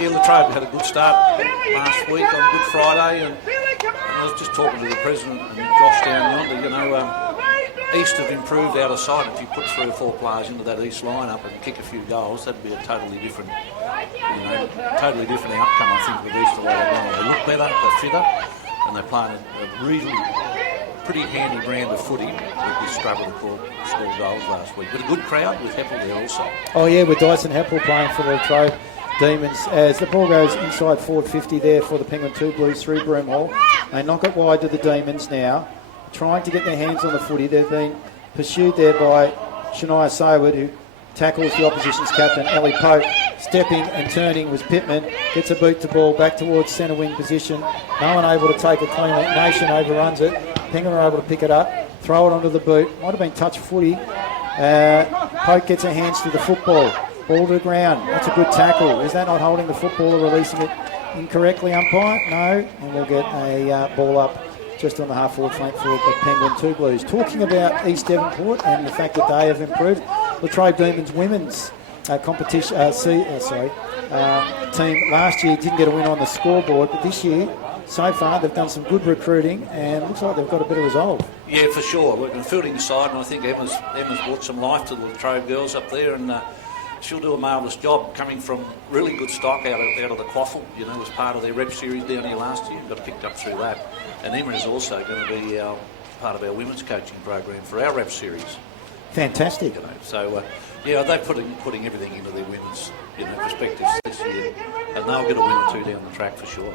yeah, Latrobe had a good start last week on Good Friday, and I was just talking to the president and Josh down yonder. East have improved out of sight. If you put 3 or 4 players into that East lineup and kick a few goals, that'd be a totally different outcome. I think with East the way they're going. They look better, they're fitter, and they're playing a really pretty handy brand of footy with this struggle to score goals last week. But a good crowd with Heppel there also. Oh yeah, with Dyson Heppel playing for the Latrobe Demons as the ball goes inside forward 50 there for the Penguin Two Blues through Broome Hall. They knock it wide to the Demons now, trying to get their hands on the footy. They've been pursued there by Shania Sayward, who tackles the opposition's captain, Ellie Pope. Stepping and turning was Pittman. Gets a boot to ball back towards centre wing position. No one able to take it cleanly. Nation overruns it. Penguin are able to pick it up, throw it onto the boot. Might have been touch footy. Pope gets her hands to the football. Ball to the ground. That's a good tackle. Is that not holding the football or releasing it incorrectly, umpire? No. And we'll get a ball up just on the half-forward flank for the Penguin Two Blues. Talking about East Devonport and the fact that they have improved. Latrobe Demons women's competition team last year didn't get a win on the scoreboard, but this year, so far, they've done some good recruiting and it looks like they've got a bit of resolve. Yeah, for sure. We've been fielding side, and I think Emma's brought some life to the Latrobe girls up there, and she'll do a marvellous job coming from really good stock out of the Quaffle. Was part of their rep series down here last year, got picked up through that. And Emma is also going to be part of our women's coaching program for our rep series. Fantastic. So, they're putting everything into their women's perspectives this year, and they'll get a win or 2 down the track for sure.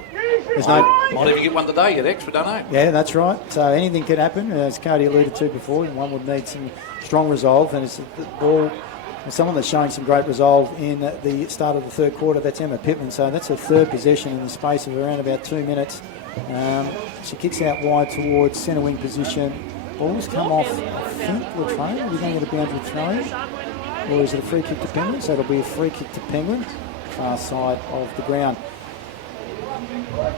Might even get one today yet, X, we don't know. Yeah, that's right. So anything can happen, as Cody alluded to before, and one would need some strong resolve, and it's the ball. Someone that's showing some great resolve in the start of the third quarter, that's Emma Pittman. So that's her third possession in the space of around about 2 minutes. She kicks out wide towards centre wing position. Ball's come off, I think, Latrobe. Are we going to get a boundary throw? Or is it a free kick to Penguin? So it'll be a free kick to Penguin, far side of the ground.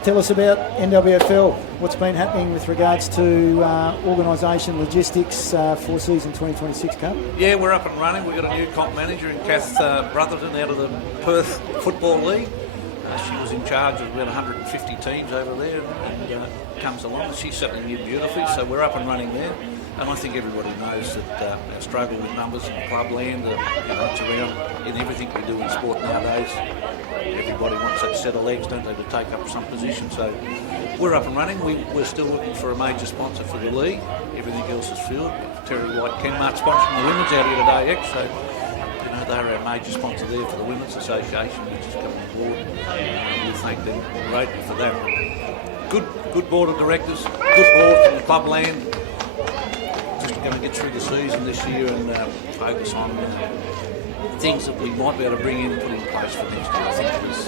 Tell us about NWFL. What's been happening with regards to organisation, logistics for season 2026 Cup? Yeah, we're up and running. We've got a new comp manager in Kath Brotherton out of the Perth Football League. She was in charge of about 150 teams over there and comes along. She's settling in beautifully, so we're up and running there. And I think everybody knows that our struggle with numbers in clubland, it's around in everything we do in sport nowadays. Everybody wants that set of legs, don't they, to take up some position. So we're up and running. We're still looking for a major sponsor for the league. Everything else is filled. Terry White Kenmart sponsoring the women's out here today, so they're our major sponsor there for the Women's Association, which is coming aboard. We thank them greatly for that. Good board of directors, good board from the clubland. Just going to get through the season this year and focus on things that we might be able to bring in and put in place for next year. I think there's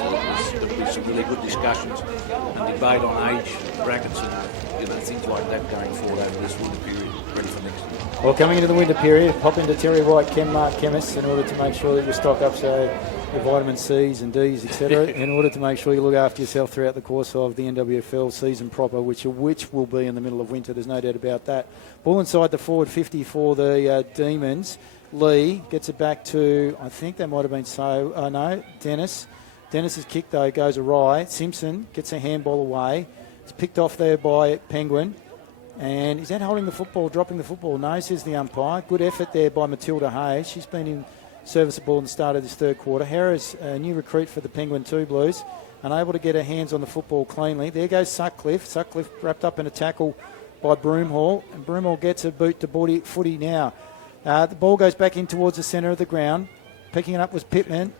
going to be some really good discussions and debate on age brackets and things like that going forward over this winter period, ready for next year. Well, coming into the winter period, pop into Terry White Kenmart Chemists in order to make sure that you stock up your vitamin C's and D's, etc., in order to make sure you look after yourself throughout the course of the NWFL season proper, which will be in the middle of winter. There's no doubt about that. Ball inside the forward 50 for the Demons. Lee gets it back to, I think that might have been Dennis. Dennis's kick, though, goes awry. Simpson gets a handball away. It's picked off there by Penguin. And is that holding the football, dropping the football? No, says the umpire. Good effort there by Matilda Hayes. She's been in serviceable in the start of this third quarter. Harris, a new recruit for the Penguin 2 Blues, unable to get her hands on the football cleanly. There goes Sutcliffe. Sutcliffe wrapped up in a tackle by Broomhall. And Broomhall gets a boot to footy now. The ball goes back in towards the centre of the ground. Picking it up was Pittman.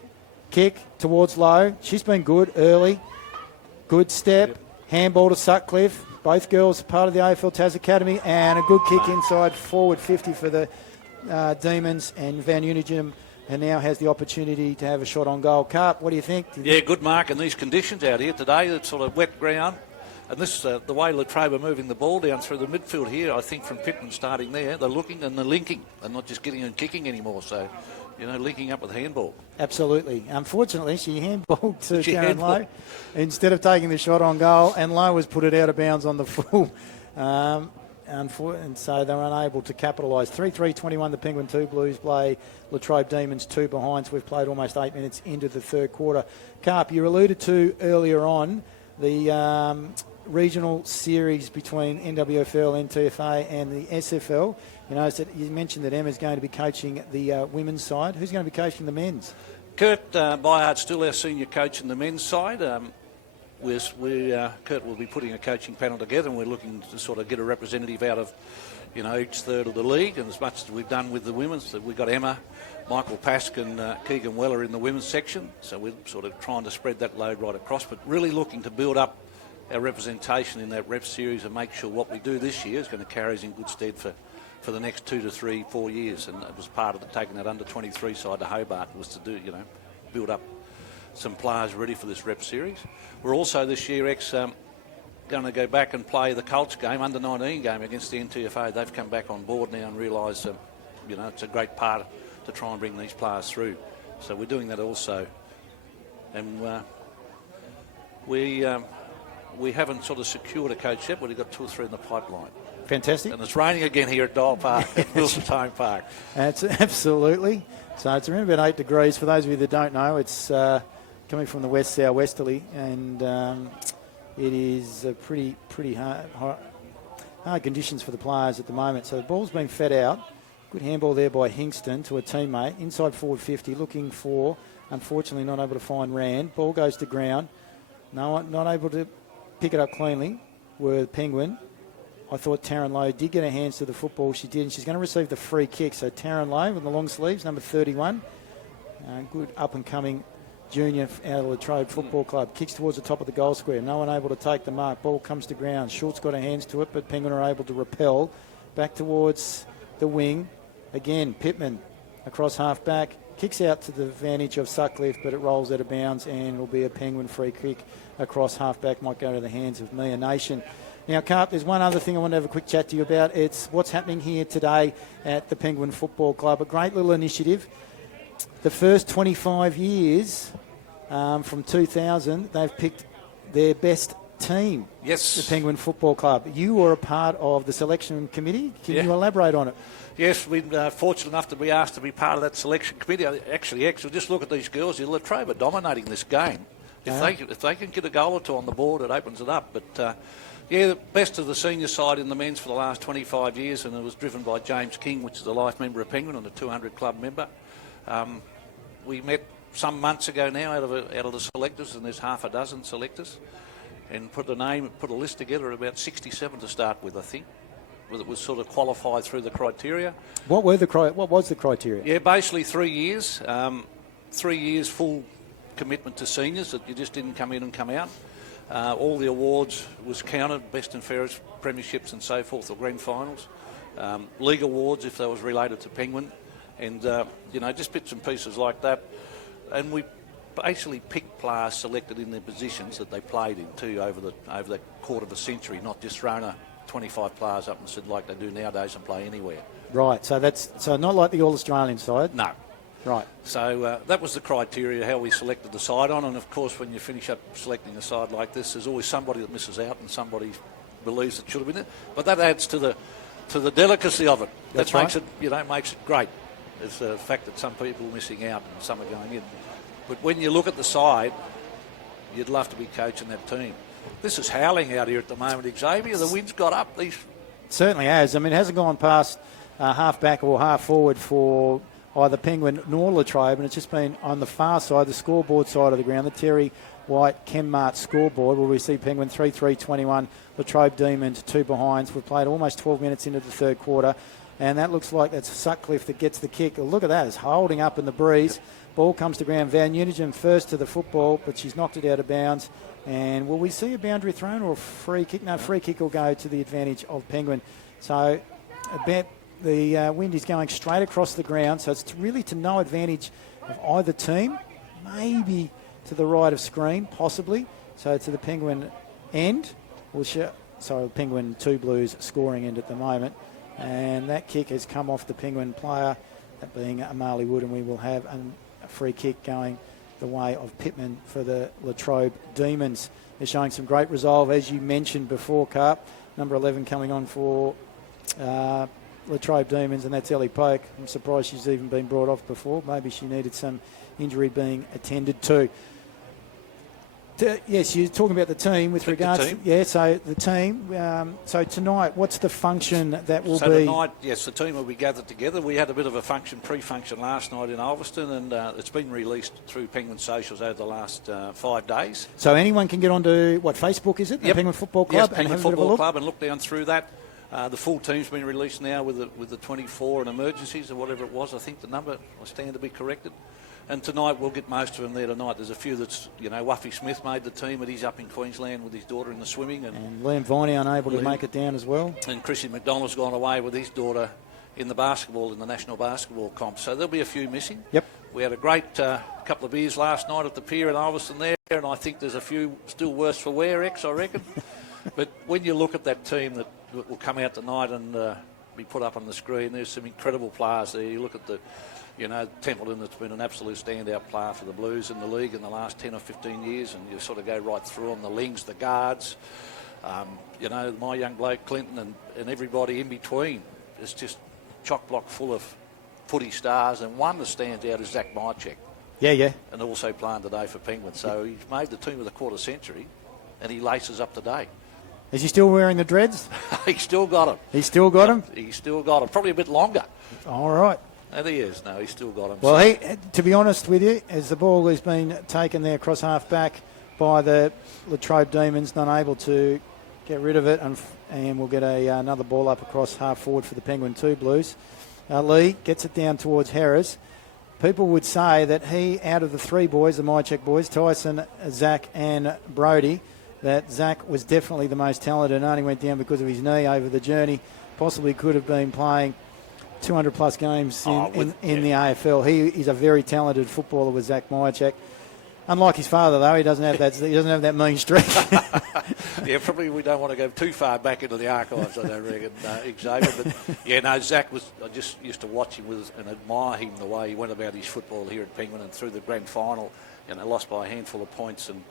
Kick towards Lowe. She's been good early. Good step. Handball to Sutcliffe. Both girls part of the AFL Tas Academy, and a good kick inside forward 50 for the Demons, and Van Unigem now has the opportunity to have a shot on goal. Carp, what do you think? Yeah, good mark in these conditions out here today. It's sort of wet ground. And this, the way Latrobe are moving the ball down through the midfield here, I think from Pittman starting there, they're looking and they're linking. They're not just getting and kicking anymore. So, linking up with handball. Absolutely. Unfortunately, she handballed to Karen Lowe instead of taking the shot on goal, and Lowe was put it out of bounds on the full. And so they were unable to capitalise. 3-3-21, the Penguin 2 Blues play Latrobe Demons 2 behind. So we've played almost 8 minutes into the third quarter. Carp, you alluded to earlier on the regional series between NWFL, NTFA and the SFL. You mentioned that Emma's going to be coaching the women's side. Who's going to be coaching the men's? Kurt Byhart's still our senior coach in the men's side. Kurt will be putting a coaching panel together, and we're looking to sort of get a representative out of, each third of the league. And as much as we've done with the women's, we've got Emma, Michael Pask and Keegan Weller in the women's section. So we're sort of trying to spread that load right across, but really looking to build up our representation in that rep series and make sure what we do this year is going to carry us in good stead for the next 2 to 3, 4 years. And it was part of taking that under 23 side to Hobart was to do, build up some players ready for this rep series. We're also this year going to go back and play the Colts game, under 19 game against the NTFA. They've come back on board now and realised, it's a great part to try and bring these players through. So we're doing that also. And we haven't sort of secured a coach yet, but we've got 2 or 3 in the pipeline. Fantastic. And it's raining again here at Dial Park, Wilson's home park. That's absolutely. So it's around about 8 degrees. For those of you that don't know, it's coming from the west southwesterly, and it is pretty hard conditions for the players at the moment. So the ball's been fed out. Good handball there by Hingston to a teammate. Inside forward 50, looking for, unfortunately not able to find Rand. Ball goes to ground. No, not able to pick it up cleanly with Penguin. I thought Taryn Lowe did get her hands to the football. She did, and she's going to receive the free kick. So Taryn Lowe with the long sleeves, number 31. Good up-and-coming junior out of the Latrobe Football Club. Kicks towards the top of the goal square. No one able to take the mark. Ball comes to ground. Schultz got her hands to it, but Penguin are able to repel. Back towards the wing. Again, Pittman across half-back. Kicks out to the advantage of Sutcliffe, but it rolls out of bounds, and it'll be a Penguin free kick across half-back. Might go to the hands of Mia Nation. Now, Carp, there's one other thing I want to have a quick chat to you about. It's what's happening here today at the Penguin Football Club. A great little initiative. The first 25 years from 2000, they've picked their best team. Yes. The Penguin Football Club. You were a part of the selection committee. Can you elaborate on it? Yes, we're fortunate enough to be asked to be part of that selection committee. Actually, just look at these girls. Latrobe are dominating this game. If they can get a goal or two on the board, it opens it up. But the best of the senior side in the men's for the last 25 years, and it was driven by James King, which is a life member of Penguin and a 200 club member. We met some months ago now out of the selectors, and there's half a dozen selectors, and put a list together of about 67 to start with, I think. It was sort of qualified through the criteria. What was the criteria? Yeah, basically 3 years. 3 years full commitment to seniors, that you just didn't come in and come out. All the awards was counted, best and fairest premierships and so forth, or grand finals. League awards if they was related to Penguin. And, just bits and pieces like that. And we basically picked players selected in their positions that they played in too over the quarter of a century, not just thrown 25 players up and said like they do nowadays and play anywhere. Right, so not like the All-Australian side? No. Right. So that was the criteria, how we selected the side on, and of course when you finish up selecting a side like this, there's always somebody that misses out and somebody believes it should have been it. But that adds to the delicacy of it. That's makes right. it, makes it great. It's the fact that some people are missing out and some are going in. But when you look at the side, you'd love to be coaching that team. This is howling out here at the moment, Xavier. The wind's got up. Certainly has. I mean, it hasn't gone past half back or half forward for either Penguin nor Latrobe, and it's just been on the far side, the scoreboard side of the ground, the Terry White Chemmart scoreboard, where we see Penguin 3-3-21, Latrobe Demons 2 behinds. We've played almost 12 minutes into the third quarter, and that looks like that's Sutcliffe that gets the kick. Look at that, it's holding up in the breeze. Ball comes to ground. Van Unigen first to the football, but she's knocked it out of bounds. And will we see a boundary thrown or a free kick? No, free kick will go to the advantage of Penguin. So the wind is going straight across the ground, so it's really to no advantage of either team. Maybe to the right of screen, possibly. So to the Penguin end. Penguin 2 Blues scoring end at the moment. And that kick has come off the Penguin player, that being Amali Wood, and we will have a free kick going the way of Pittman for the Latrobe Demons. They're showing some great resolve, as you mentioned before, Carp. Number 11 coming on for Latrobe Demons, and that's Ellie Poke. I'm surprised she's even been brought off before. Maybe she needed some injury being attended to. Yes, you're talking about the team with regards to... Yeah, so the team. So tonight, what's the function that will be... So tonight, yes, the team will be gathered together. We had a bit of a pre-function last night in Ulverston, and it's been released through Penguin socials over the last 5 days. So anyone can get onto, Facebook is it? Yep. The Penguin Football Club? Yes, Penguin Football Club, and look down through that. The full team's been released now with the 24 and emergencies or whatever it was. I think the number, I stand to be corrected. And tonight we'll get most of them there tonight. There's a few that's, Wuffy Smith made the team, but he's up in Queensland with his daughter in the swimming. And Liam Viney unable to make it down as well. And Chrissy McDonald's gone away with his daughter in the basketball, in the national basketball comp. So there'll be a few missing. Yep. We had a great couple of beers last night at the pier in Ulverston there, and I think there's a few still worse for wear, I reckon. But when you look at that team that will come out tonight and be put up on the screen, there's some incredible players there. You look at the... Templeton, that's been an absolute standout player for the Blues in the league in the last 10 or 15 years, and you sort of go right through them, the Lings, the guards, my young bloke Clinton and everybody in between. It's just chock-block full of footy stars, and one that stands out is Zach Mychek. Yeah. And also playing today for Penguin. So he's made the team of the quarter century, and he laces up today. Is he still wearing the dreads? He's still got them. He's still got them? He's still got them. Probably a bit longer. All right. And he is. No, he's still got him. Well, to be honest with you, as the ball has been taken there across half back by the Latrobe Demons, not able to get rid of it, and we'll get another ball up across half forward for the Penguin 2 Blues. Lee gets it down towards Harris. People would say that he, out of the 3 boys, the Mychek boys, Tyson, Zach and Brody, that Zach was definitely the most talented and only went down because of his knee over the journey. Possibly could have been playing 200 plus games in the AFL. He is a very talented footballer with Zach Mychek. Unlike his father, though, he doesn't have that mean streak. Yeah, probably we don't want to go too far back into the archives, I don't reckon, Xavier. But Zach was. I just used to watch him and admire him the way he went about his football here at Penguin and through the grand final. Lost by a handful of points, and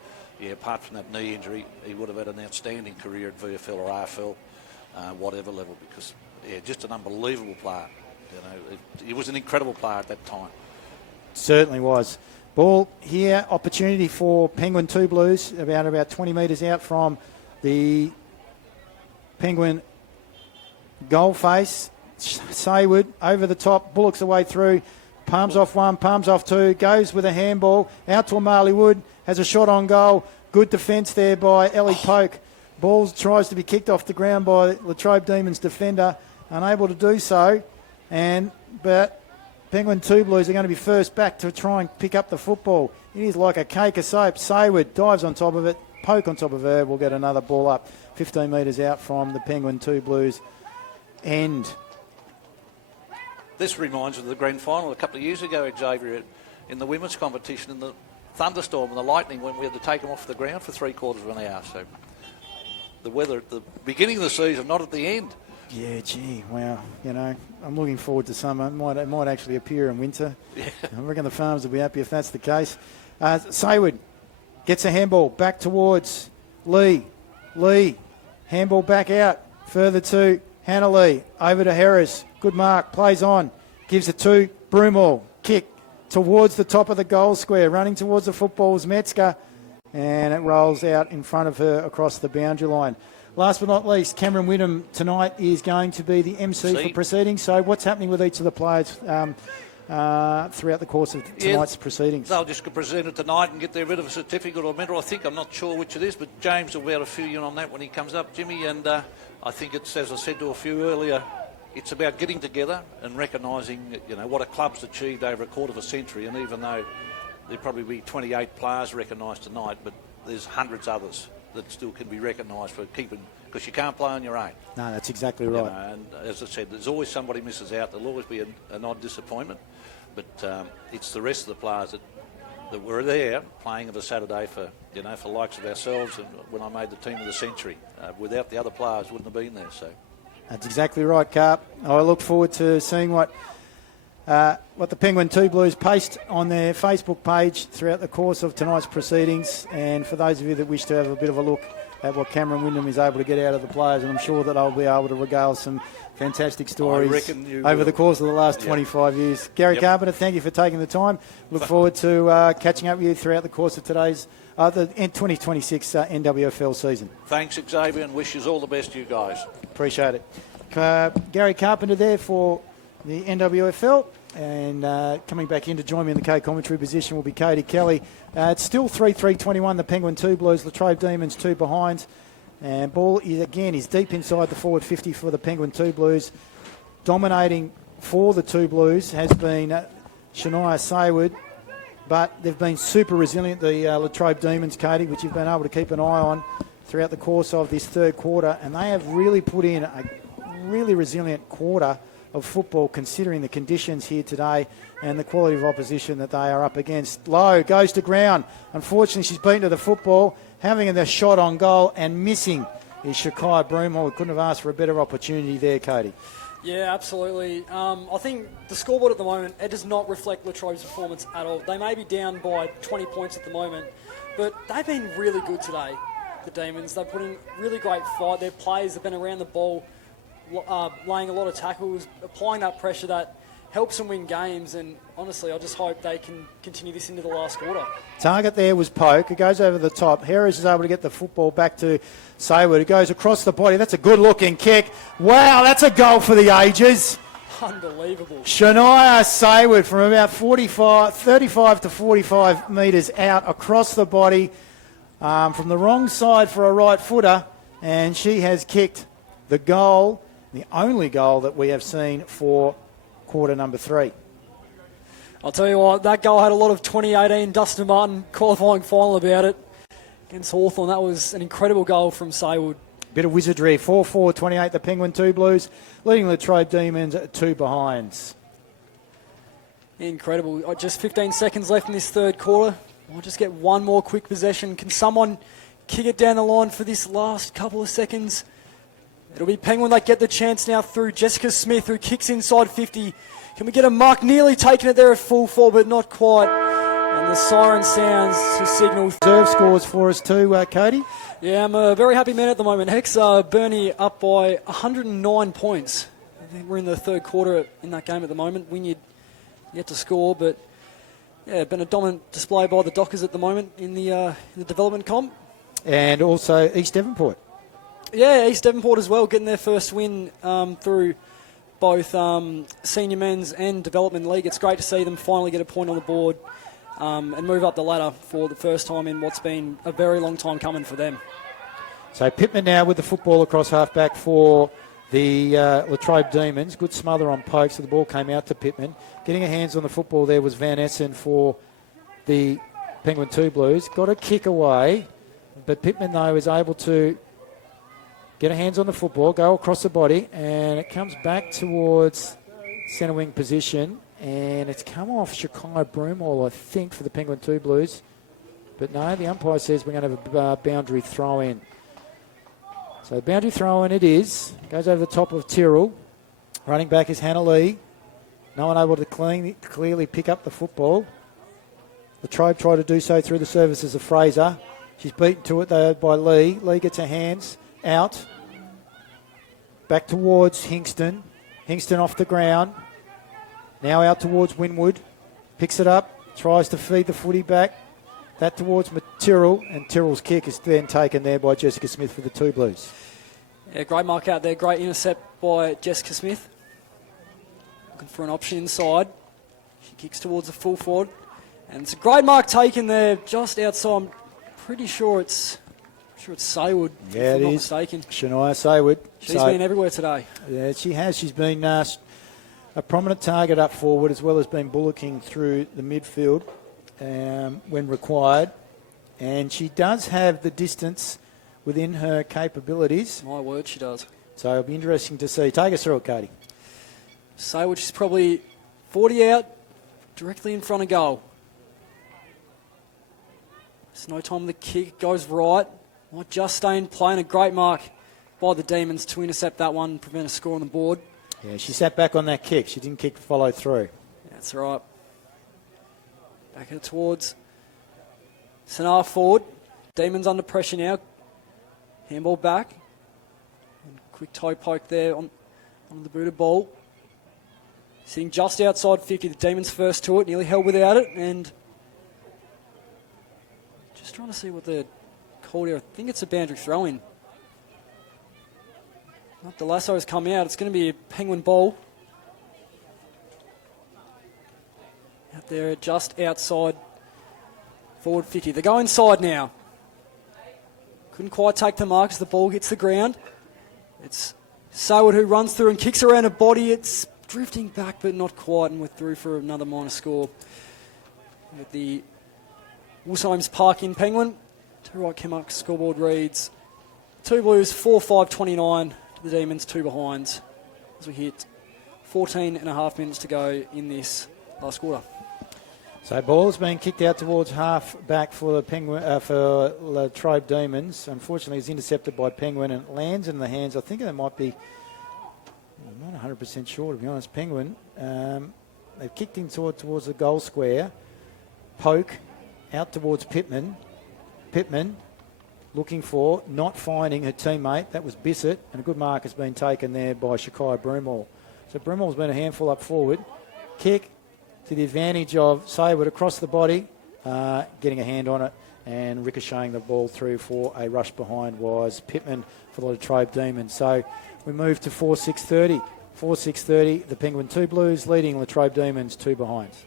apart from that knee injury, he would have had an outstanding career at VFL or AFL, whatever level, because just an unbelievable player. He was an incredible player at that time. Certainly was. Ball here, opportunity for Penguin 2 Blues, about 20 metres out from the Penguin goal face. Saywood over the top, bullocks the way through, palms off one, palms off two, goes with a handball, out to O'Malley Wood, has a shot on goal. Good defence there by Ellie Polk. Ball tries to be kicked off the ground by Latrobe Demons defender, unable to do so, but Penguin 2 Blues are going to be first back to try and pick up the football. It is like a cake of soap. Saywood dives on top of it, Polk on top of her. We'll get another ball up 15 metres out from the Penguin 2 Blues end. This reminds me of the grand final a couple of years ago, Xavier, in the women's competition, in the thunderstorm and the lightning, when we had to take them off the ground for 3/4 of an hour. So the weather at the beginning of the season, not at the end. Yeah, gee, wow. I'm looking forward to summer. It might actually appear in winter. Yeah. I reckon the farmers will be happy if that's the case. Saywood gets a handball back towards Lee. Lee, handball back out, further to Hannah Lee, over to Harris. Good mark, plays on, gives it to Broomall. Kick towards the top of the goal square, running towards the football's Metzger, and it rolls out in front of her across the boundary line. Last but not least, Cameron Wyndham tonight is going to be the MC for proceedings. So what's happening with each of the players throughout the course of tonight's proceedings? They'll just present it tonight and get their bit of a certificate or medal. I think, I'm not sure which it is, but James will be able to fill you in on that when he comes up, Jimmy. And I think it's, as I said to a few earlier, it's about getting together and recognising, what a club's achieved over a quarter of a century. And even though there'll probably be 28 players recognised tonight, but there's hundreds others that still can be recognised for keeping, because you can't play on your own. No, that's exactly right. And as I said, there's always somebody misses out. There'll always be an odd disappointment. But it's the rest of the players that were there playing on a Saturday for likes of ourselves, and when I made the team of the century. Without the other players, wouldn't have been there. So that's exactly right, Carp. I look forward to seeing what the Penguin 2 Blues post on their Facebook page throughout the course of tonight's proceedings. And for those of you that wish to have a bit of a look at what Cameron Wyndham is able to get out of the players, and I'm sure that I'll be able to regale some fantastic stories over the course of the last 25 years. Gary Carpenter, thank you for taking the time. Look forward to catching up with you throughout the course of today's the 2026 NWFL season. Thanks, Xavier, and wish you all the best, you guys. Appreciate it. Gary Carpenter there for the NWFL. And coming back in to join me in the co-commentary position will be Cody Kelly. It's still 3-3-21, the Penguin 2 Blues, Latrobe Demons 2 behind. And ball is deep inside the forward 50 for the Penguin 2 Blues. Dominating for the 2 Blues has been Shania Saywood, but they've been super resilient, the Latrobe Demons, Cody, which you've been able to keep an eye on throughout the course of this third quarter. And they have really put in a really resilient quarter of football, considering the conditions here today and the quality of opposition that they are up against. Lowe goes to ground. Unfortunately, she's beaten to the football, having the shot on goal and missing is Shakai Broomhall. Couldn't have asked for a better opportunity there, Cody. Yeah, absolutely. I think the scoreboard at the moment, it does not reflect Latrobe's performance at all. They may be down by 20 points at the moment, but they've been really good today, the Demons. They've put in really great fight. Their players have been around the ball, laying a lot of tackles, applying that pressure that helps them win games, and honestly I just hope they can continue this into the last quarter. Target there was Polk. It goes over the top. Harris is able to get the football back to Saywood. It goes across the body. That's a good looking kick. Wow, that's a goal for the ages. Unbelievable. Shania Saywood from about 35 to 45 metres out across the body from the wrong side for a right footer, and she has kicked the goal, the only goal that we have seen for quarter number 3. I'll tell you what, that goal had a lot of 2018 Dustin Martin qualifying final about it against Hawthorn. That was an incredible goal from Saywood. Bit of wizardry. 4-4-28, the Penguin 2 Blues, leading the Latrobe Demons 2 behinds. Incredible. Just 15 seconds left in this third quarter. I'll just get one more quick possession. Can someone kick it down the line for this last couple of seconds? It'll be Penguin that get the chance now through Jessica Smith, who kicks inside 50. Can we get a mark? Nearly taking it there at full forward, but not quite. And the siren sounds to signal. Reserve scores for us too, Cody. Yeah, I'm a very happy man at the moment. Hex Bernie up by 109 points. I think we're in the third quarter in that game at the moment. Wynyard yet to score, but Yeah, been a dominant display by the Dockers at the moment in the development comp. And also East Devonport. Yeah, East Devonport as well, getting their first win through both senior men's and development league. It's great to see them finally get a point on the board and move up the ladder for the first time in what's been a very long time coming for them. So Pittman now with the football across half-back for the Latrobe Demons. Good smother on Poke, so the ball came out to Pittman. Getting her hands on the football there was Van Essen for the Penguin 2 Blues. Got a kick away, but Pittman, though, is able to get her hands on the football, go across the body, and it comes back towards centre wing position, and it's come off Shakai Broomall, I think, for the Penguin 2 Blues. But no, the umpire says we're going to have a boundary throw in. So the boundary throw in it is. Goes over the top of Tyrrell. Running back is Hannah Lee. No one able to clearly pick up the football. Latrobe tried to do so through the services of Fraser. She's beaten to it though by Lee. Lee gets her hands out. Back towards Hingston. Hingston off the ground. Now out towards Winwood. Picks it up. Tries to feed the footy back. That towards Tyrrell. And Tyrrell's kick is then taken there by Jessica Smith for the 2 Blues. Yeah, great mark out there. Great intercept by Jessica Smith. Looking for an option inside. She kicks towards the full forward. And it's a great mark taken there just outside. I'm pretty sure it's Saywood, Yeah, if I'm it not is. mistaken. Shania Saywood. She's been everywhere today. Yeah, she has. She's been a prominent target up forward as well as been bullocking through the midfield when required. And she does have the distance within her capabilities. My word, she does. So it'll be interesting to see. Take us through it, Katie. Saywood, she's probably 40 out, directly in front of goal. There's no time the kick goes right. Might just stay in play, and a great mark by the Demons to intercept that one and prevent a score on the board. Yeah, she sat back on that kick. She didn't kick follow through. That's right. Back it towards Sanar forward. Demons under pressure now. Handball back. And quick toe poke there on the booted ball. Sitting just outside 50. The Demons first to it. Nearly held without it. And just trying to see what they're called here. I think it's a boundary throw-in. Not the lasso has come out. It's going to be a Penguin ball. Out there just outside forward 50. They go inside now. Couldn't quite take the mark as the ball hits the ground. It's Saywood who runs through and kicks around a body. It's drifting back but not quite, and we're through for another minor score. With the Woolsholmes Park in Penguin. To right Kemmuck scoreboard reads 2 Blues, 4-5-29 to the Demons, 2 behinds. As we hit 14 and a half minutes to go in this last quarter. So ball's been kicked out towards half back for the Penguin for Latrobe Demons. Unfortunately, it's intercepted by Penguin and it lands in the hands. I think it might be. I'm not 100% sure, to be honest. Penguin. They've kicked in towards the goal square. Poke out towards Pittman. Pittman looking for, not finding her teammate. That was Bissett, and a good mark has been taken there by Shakai Broomall. So Broomall's been a handful up forward. Kick to the advantage of Saywood across the body, getting a hand on it and ricocheting the ball through for a rush behind was Pittman for the Latrobe Demons. So we move to 4-6-30. 4-6-30, the Penguin 2 Blues leading Latrobe Demons 2 behinds.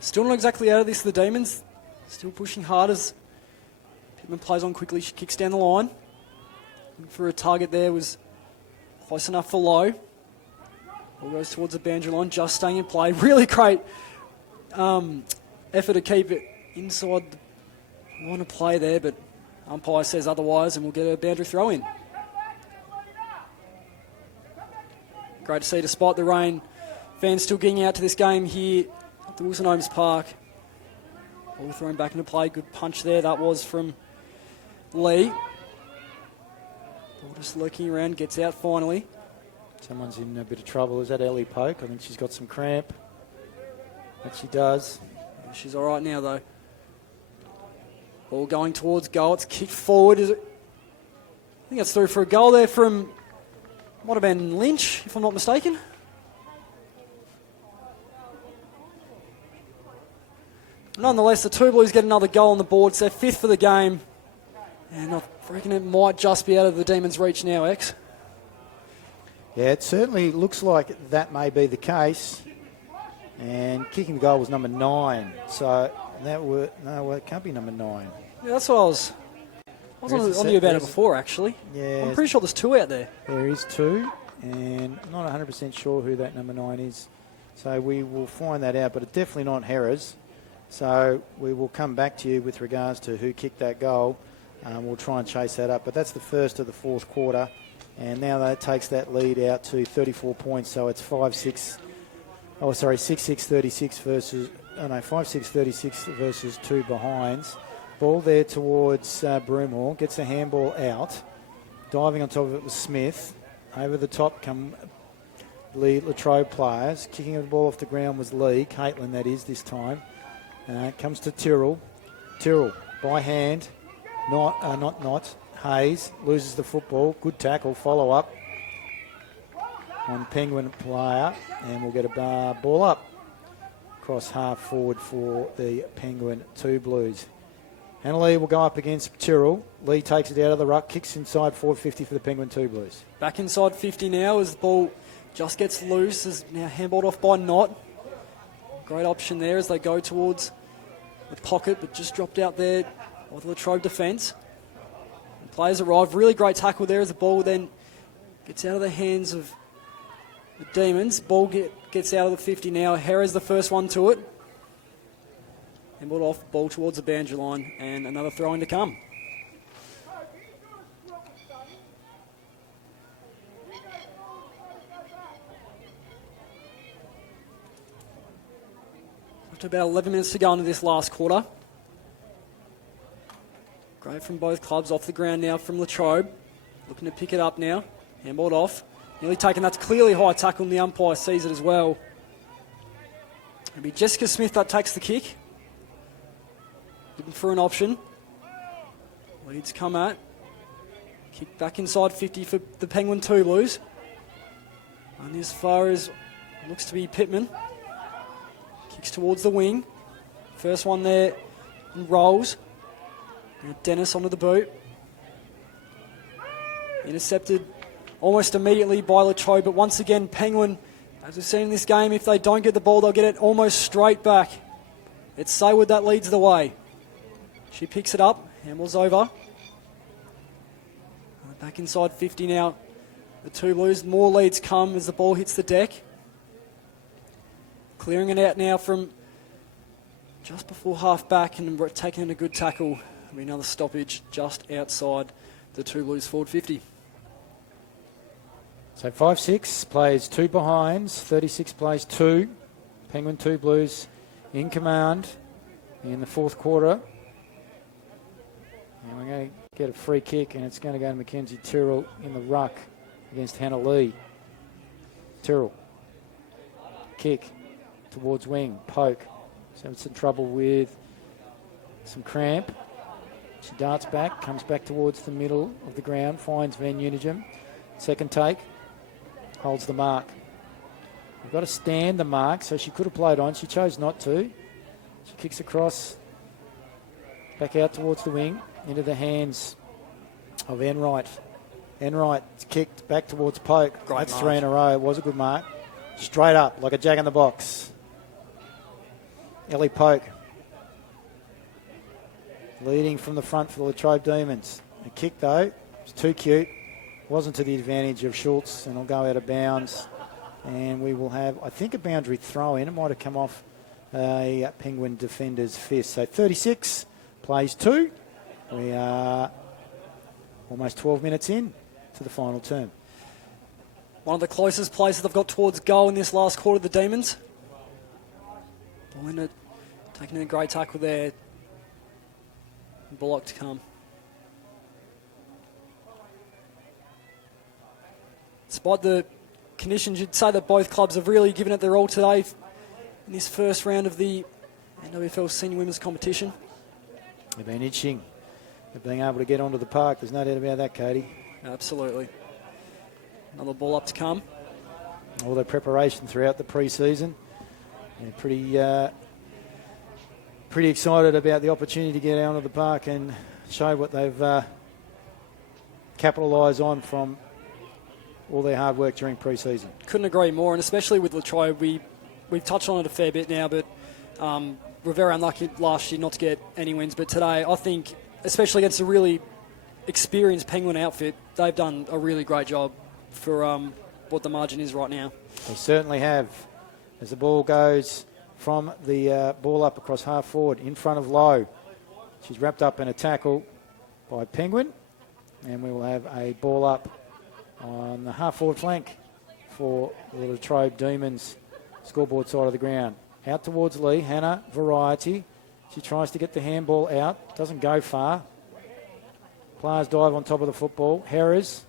Still not exactly out of this, the Demons. Still pushing hard as Pittman plays on quickly. She kicks down the line. Looking for a target there, was close enough for low. Ball goes towards the boundary line, just staying in play. Really great effort to keep it inside the line of play there, but umpire says otherwise and we'll get a boundary throw in. Great to see, despite the rain, fans still getting out to this game here at the Woolsholmes Park. Ball thrown back into play. Good punch there. That was from Lee. Ball just lurking around. Gets out finally. Someone's in a bit of trouble. Is that Ellie Poke? I think she's got some cramp. That she does. She's all right now, though. Ball going towards goal. It's kicked forward. Is it? I think that's through for a goal there from, might have been Lynch, if I'm not mistaken. I'm nonetheless, the Two Blues get another goal on the board. It's their 5th for the game. And I reckon it might just be out of the Demons' reach now, X. Yeah, it certainly looks like that may be the case. And kicking the goal was number 9. So it can't be number 9. Yeah, that's what I was on you about it before, actually. Yeah. I'm pretty sure there's 2 out there. There is 2, and I'm not 100% sure who that number 9 is. So we will find that out, but it's definitely not Harris. So we will come back to you with regards to who kicked that goal. We'll try and chase that up. But that's the first of the fourth quarter, and now that takes that lead out to 34 points. So it's 6-6, 36 versus 36 versus 2 behinds. Ball there towards Broomhall. Gets the handball out. Diving on top of it was Smith. Over the top come the Latrobe players. Kicking the ball off the ground was Lee. Caitlin, that is, this time. Comes to Tyrrell. Tyrrell, by hand. Not. Hayes loses the football. Good tackle. Follow up on Penguin player. And we'll get a ball up. Cross half forward for the Penguin 2 Blues. Hannah Lee will go up against Tyrrell. Lee takes it out of the ruck, kicks inside forward 50 for the Penguin 2 Blues. Back inside 50 now as the ball just gets loose. Is now handballed off by Knott. Great option there as they go towards the pocket, but just dropped out there by the Latrobe defence. And players arrive. Really great tackle there as the ball then gets out of the hands of the Demons. Ball gets out of the 50 now. Hera's the first one to it. Handballed off, ball towards the boundary line, and another throw-in to come. After about 11 minutes to go into this last quarter. Great from both clubs, off the ground now from Latrobe. Looking to pick it up now. Handballed off. Nearly taken, that's clearly high tackle, and the umpire sees it as well. It'll be Jessica Smith that takes the kick. Looking for an option. Leads come at. Kick back inside 50 for the Penguin 2 Blues. Only as far as looks to be Pittman. Kicks towards the wing. First one there and rolls. Now Dennis onto the boot. Intercepted almost immediately by Latrobe, but once again Penguin, as we've seen in this game, if they don't get the ball, they'll get it almost straight back. It's Saywood that leads the way. She picks it up, handballs over. Back inside 50 now. The 2 Blues, more leads come as the ball hits the deck. Clearing it out now from just before half back and taking in a good tackle. There'll be another stoppage just outside the 2 Blues forward 50. So 5-6 plays 2 behinds, 36 plays 2. Penguin 2 Blues in command in the fourth quarter. And we're going to get a free kick, and it's going to go to Mackenzie Tyrrell in the ruck against Hannah Lee. Tyrrell. Kick towards wing. Poke. She's having some trouble with some cramp. She darts back, comes back towards the middle of the ground, finds Van Unigem. Second take. Holds the mark. We've got to stand the mark, so she could have played on. She chose not to. She kicks across, back out towards the wing, into the hands of Enright. Enright's kicked back towards Poke. That's mark. 3 in a row. It was a good mark. Straight up, like a jack in the box. Ellie Poke. Leading from the front for the Latrobe Demons. A kick, though, was too cute. Wasn't to the advantage of Schultz, and it'll go out of bounds. And we will have, I think, a boundary throw in. It might have come off a Penguin defender's fist. So 36 plays 2. We are almost 12 minutes in to the final term. One of the closest places they've got towards goal in this last quarter, the Demons. Belinda taking in a great tackle there. Bullock to come. Despite the conditions, you'd say that both clubs have really given it their all today in this first round of the NWFL Senior Women's Competition. They've been itching at being able to get onto the park. There's no doubt about that, Katie. Absolutely. Another ball up to come. All their preparation throughout the pre-season. And pretty pretty excited about the opportunity to get out of the park and show what they've capitalised on from all their hard work during pre-season. Couldn't agree more, and especially with Latrobe, we've touched on it a fair bit now, but we're very unlucky last year not to get any wins. But today, I think, especially against a really experienced Penguin outfit, they've done a really great job for what the margin is right now. They certainly have. As the ball goes from the ball up across half forward in front of Lowe. She's wrapped up in a tackle by Penguin, and we will have a ball up on the half forward flank for the Latrobe Demons scoreboard side of the ground. Out towards Lee. Hannah, variety. She tries to get the handball out. Doesn't go far. Players dive on top of the football. Harris,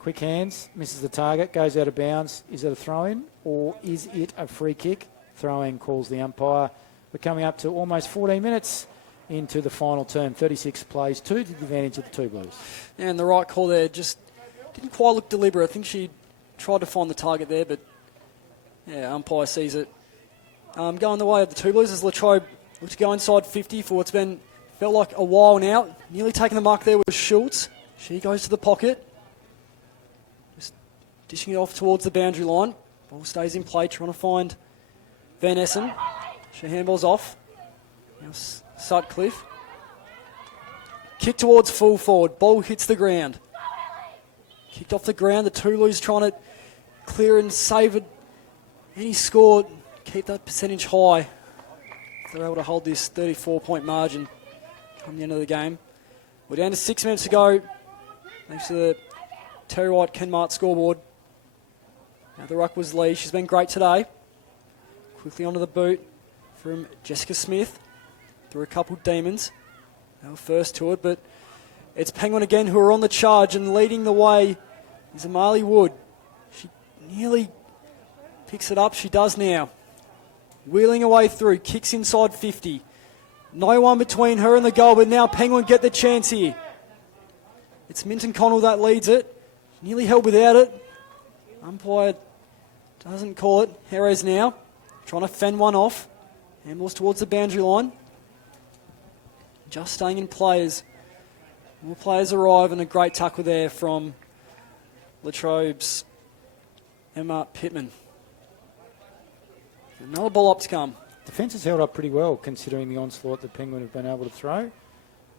quick hands, misses the target, goes out of bounds. Is it a throw-in or is it a free kick? Throw-in calls the umpire. We're coming up to almost 14 minutes into the final term. 36 plays, 2 to the advantage of the Two Blues. Yeah, and the right call there just didn't quite look deliberate. I think she tried to find the target there, but yeah, umpire sees it. Going the way of the Two Blues as Latrobe look to go inside 50 for what's felt like a while now. Nearly taking the mark there was Schultz. She goes to the pocket. Just dishing it off towards the boundary line. Ball stays in play, trying to find Van Essen. She handballs off. Now Sutcliffe. Kick towards full forward. Ball hits the ground. Kicked off the ground. The Toulouse trying to clear and save it. And he scored. Keep that percentage high. If they're able to hold this 34-point margin come the end of the game. We're down to 6 minutes to go. Thanks to the Terry White Kenmart scoreboard. Now the ruck was Lee. She's been great today. Quickly onto the boot from Jessica Smith. Through a couple Demons. They were first to it, but it's Penguin again who are on the charge, and leading the way is Amali Wood. She nearly picks it up. She does now. Wheeling away through, kicks inside 50. No one between her and the goal, but now Penguin get the chance here. It's Minton Connell that leads it. Nearly held without it. Umpire doesn't call it. Jerez now trying to fend one off. Handballs towards the boundary line. Just staying in players. More players arrive, and a great tackle there from Latrobe's Emma Pittman. Another ball up to come. Defence has held up pretty well considering the onslaught the Penguin have been able to throw.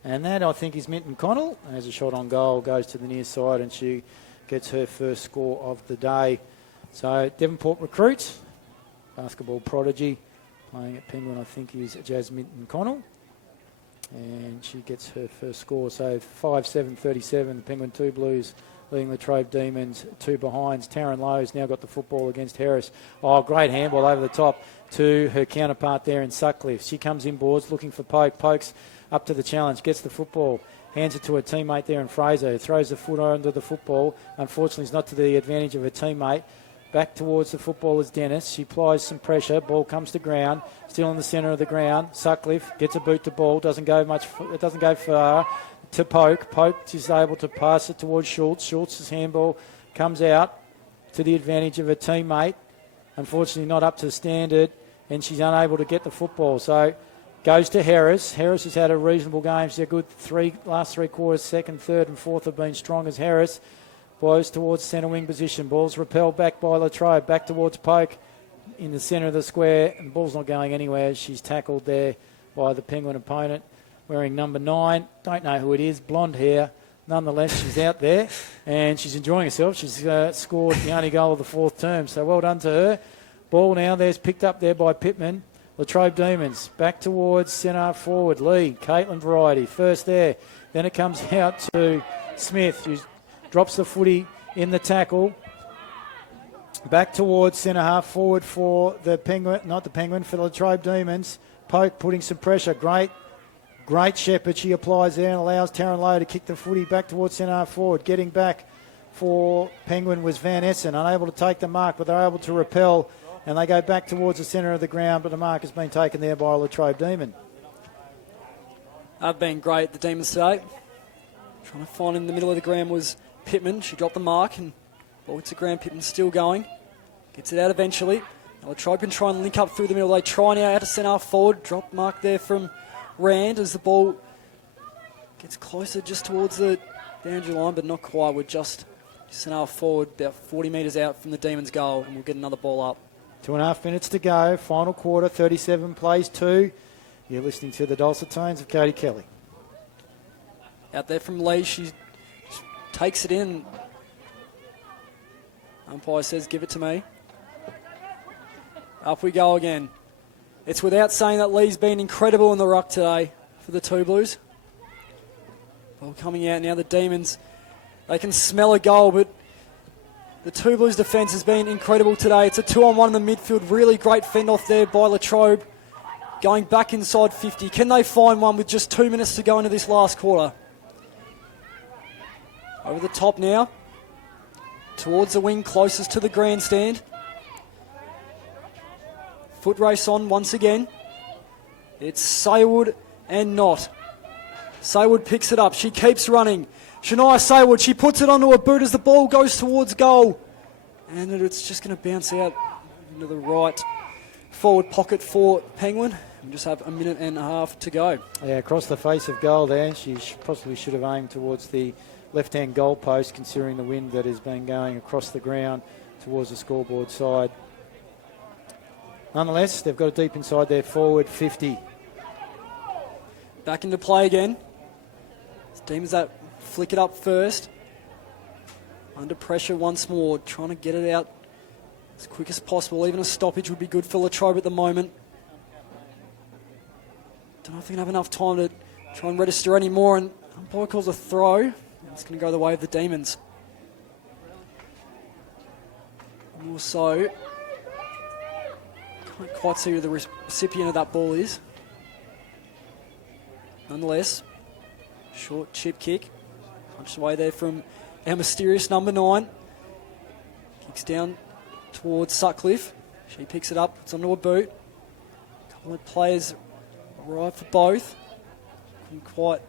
And that, I think, is Minton Connell. As a shot on goal, goes to the near side and she gets her first score of the day. So Devonport recruit, basketball prodigy, playing at Penguin, I think, is Jazz Minton Connell. And she gets her first score. So 5-7-37, the Penguin Two Blues leading the Latrobe Demons 2 behinds. Taryn Lowe's now got the football against Harris. Oh, great handball over the top to her counterpart there in Sutcliffe. She comes inboards looking for Poke. Poke's up to the challenge, gets the football, hands it to her teammate there in Fraser, who throws the foot under the football. Unfortunately, it's not to the advantage of her teammate. Back towards the football is Dennis. She applies some pressure. Ball comes to ground. Still in the centre of the ground. Sutcliffe gets a boot to ball. Doesn't go far. To Poke. Poke is able to pass it towards Schultz. Schultz's handball comes out to the advantage of her teammate. Unfortunately, not up to standard, and she's unable to get the football. So goes to Harris. Harris has had a reasonable game. She's a good last three quarters. Second, third, and fourth have been strong as Harris. Blows towards centre wing position. Ball's repelled back by Latrobe. Back towards Poke in the centre of the square. And the ball's not going anywhere. She's tackled there by the Penguin opponent. Wearing number 9. Don't know who it is. Blonde hair. Nonetheless, she's out there and she's enjoying herself. She's scored the only goal of the fourth term. So well done to her. Ball now. There's picked up there by Pittman. Latrobe Demons. Back towards centre forward. Lee. Caitlin Variety. First there. Then it comes out to Smith, who drops the footy in the tackle. Back towards centre half forward for the Penguin. Not the Penguin, for the Latrobe Demons. Poke putting some pressure. Great shepherd she applies there and allows Taryn Lowe to kick the footy back towards centre half forward. Getting back for Penguin was Van Essen, unable to take the mark, but they're able to repel, and they go back towards the centre of the ground, but the mark has been taken there by a Latrobe Demon. They've been great, the Demons today. Trying to find in the middle of the ground was Pittman. She dropped the mark, and ball hits the ground. Pittman's still going. Gets it out eventually. Latrobe can try and link up through the middle. They try now out to centre half forward. Drop mark there from Rand as the ball gets closer just towards the boundary line, but not quite. We're just centre half forward, about 40 metres out from the Demons' goal, and we'll get another ball up. 2.5 minutes to go. Final quarter, 37 plays 2. You're listening to the dulcet tones of Katie Kelly. Out there from Lee, she takes it in. Umpire says, give it to me. Up we go again. It's without saying that Lee's been incredible in the ruck today for the Two Blues. Ball coming out now, the Demons, they can smell a goal, but the Two Blues defence has been incredible today. It's a 2-on-1 in the midfield. Really great fend off there by Latrobe. Going back inside 50. Can they find one with just 2 minutes to go into this last quarter? Over the top now. Towards the wing, closest to the grandstand. Foot race on once again. It's Saywood and not. Saywood picks it up. She keeps running. Shania Saywood, she puts it onto her boot as the ball goes towards goal. And it's just going to bounce out into the right forward pocket for Penguin. We just have a minute and a half to go. Yeah, across the face of goal there. She possibly should have aimed towards the left-hand goal post, considering the wind that has been going across the ground towards the scoreboard side. Nonetheless, they've got it deep inside their forward 50. Back into play again. Demons that flick it up first. Under pressure once more, trying to get it out as quick as possible. Even a stoppage would be good for Latrobe at the moment. Don't know if they're going to have enough time to try and register any more. And umpire calls a throw. It's going to go the way of the Demons. And also, can't quite see who the recipient of that ball is. Nonetheless, short chip kick. Punched away there from our mysterious number 9. Kicks down towards Sutcliffe. She picks it up. It's onto her boot. A couple of players arrive for both. Couldn't quite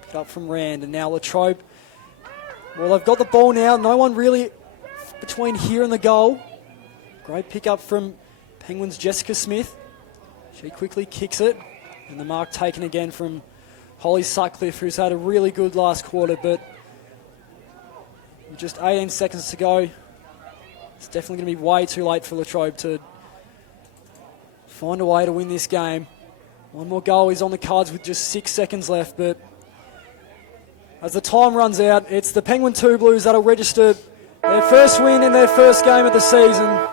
pick it up from Rand. And now Latrobe. Well, they've got the ball now. No one really between here and the goal. Great pick up from Penguins' Jessica Smith. She quickly kicks it. And the mark taken again from Holly Sutcliffe, who's had a really good last quarter, but with just 18 seconds to go, it's definitely going to be way too late for Latrobe to find a way to win this game. One more goal is on the cards with just 6 seconds left, but as the time runs out, it's the Penguin Two Blues that'll register their first win in their first game of the season.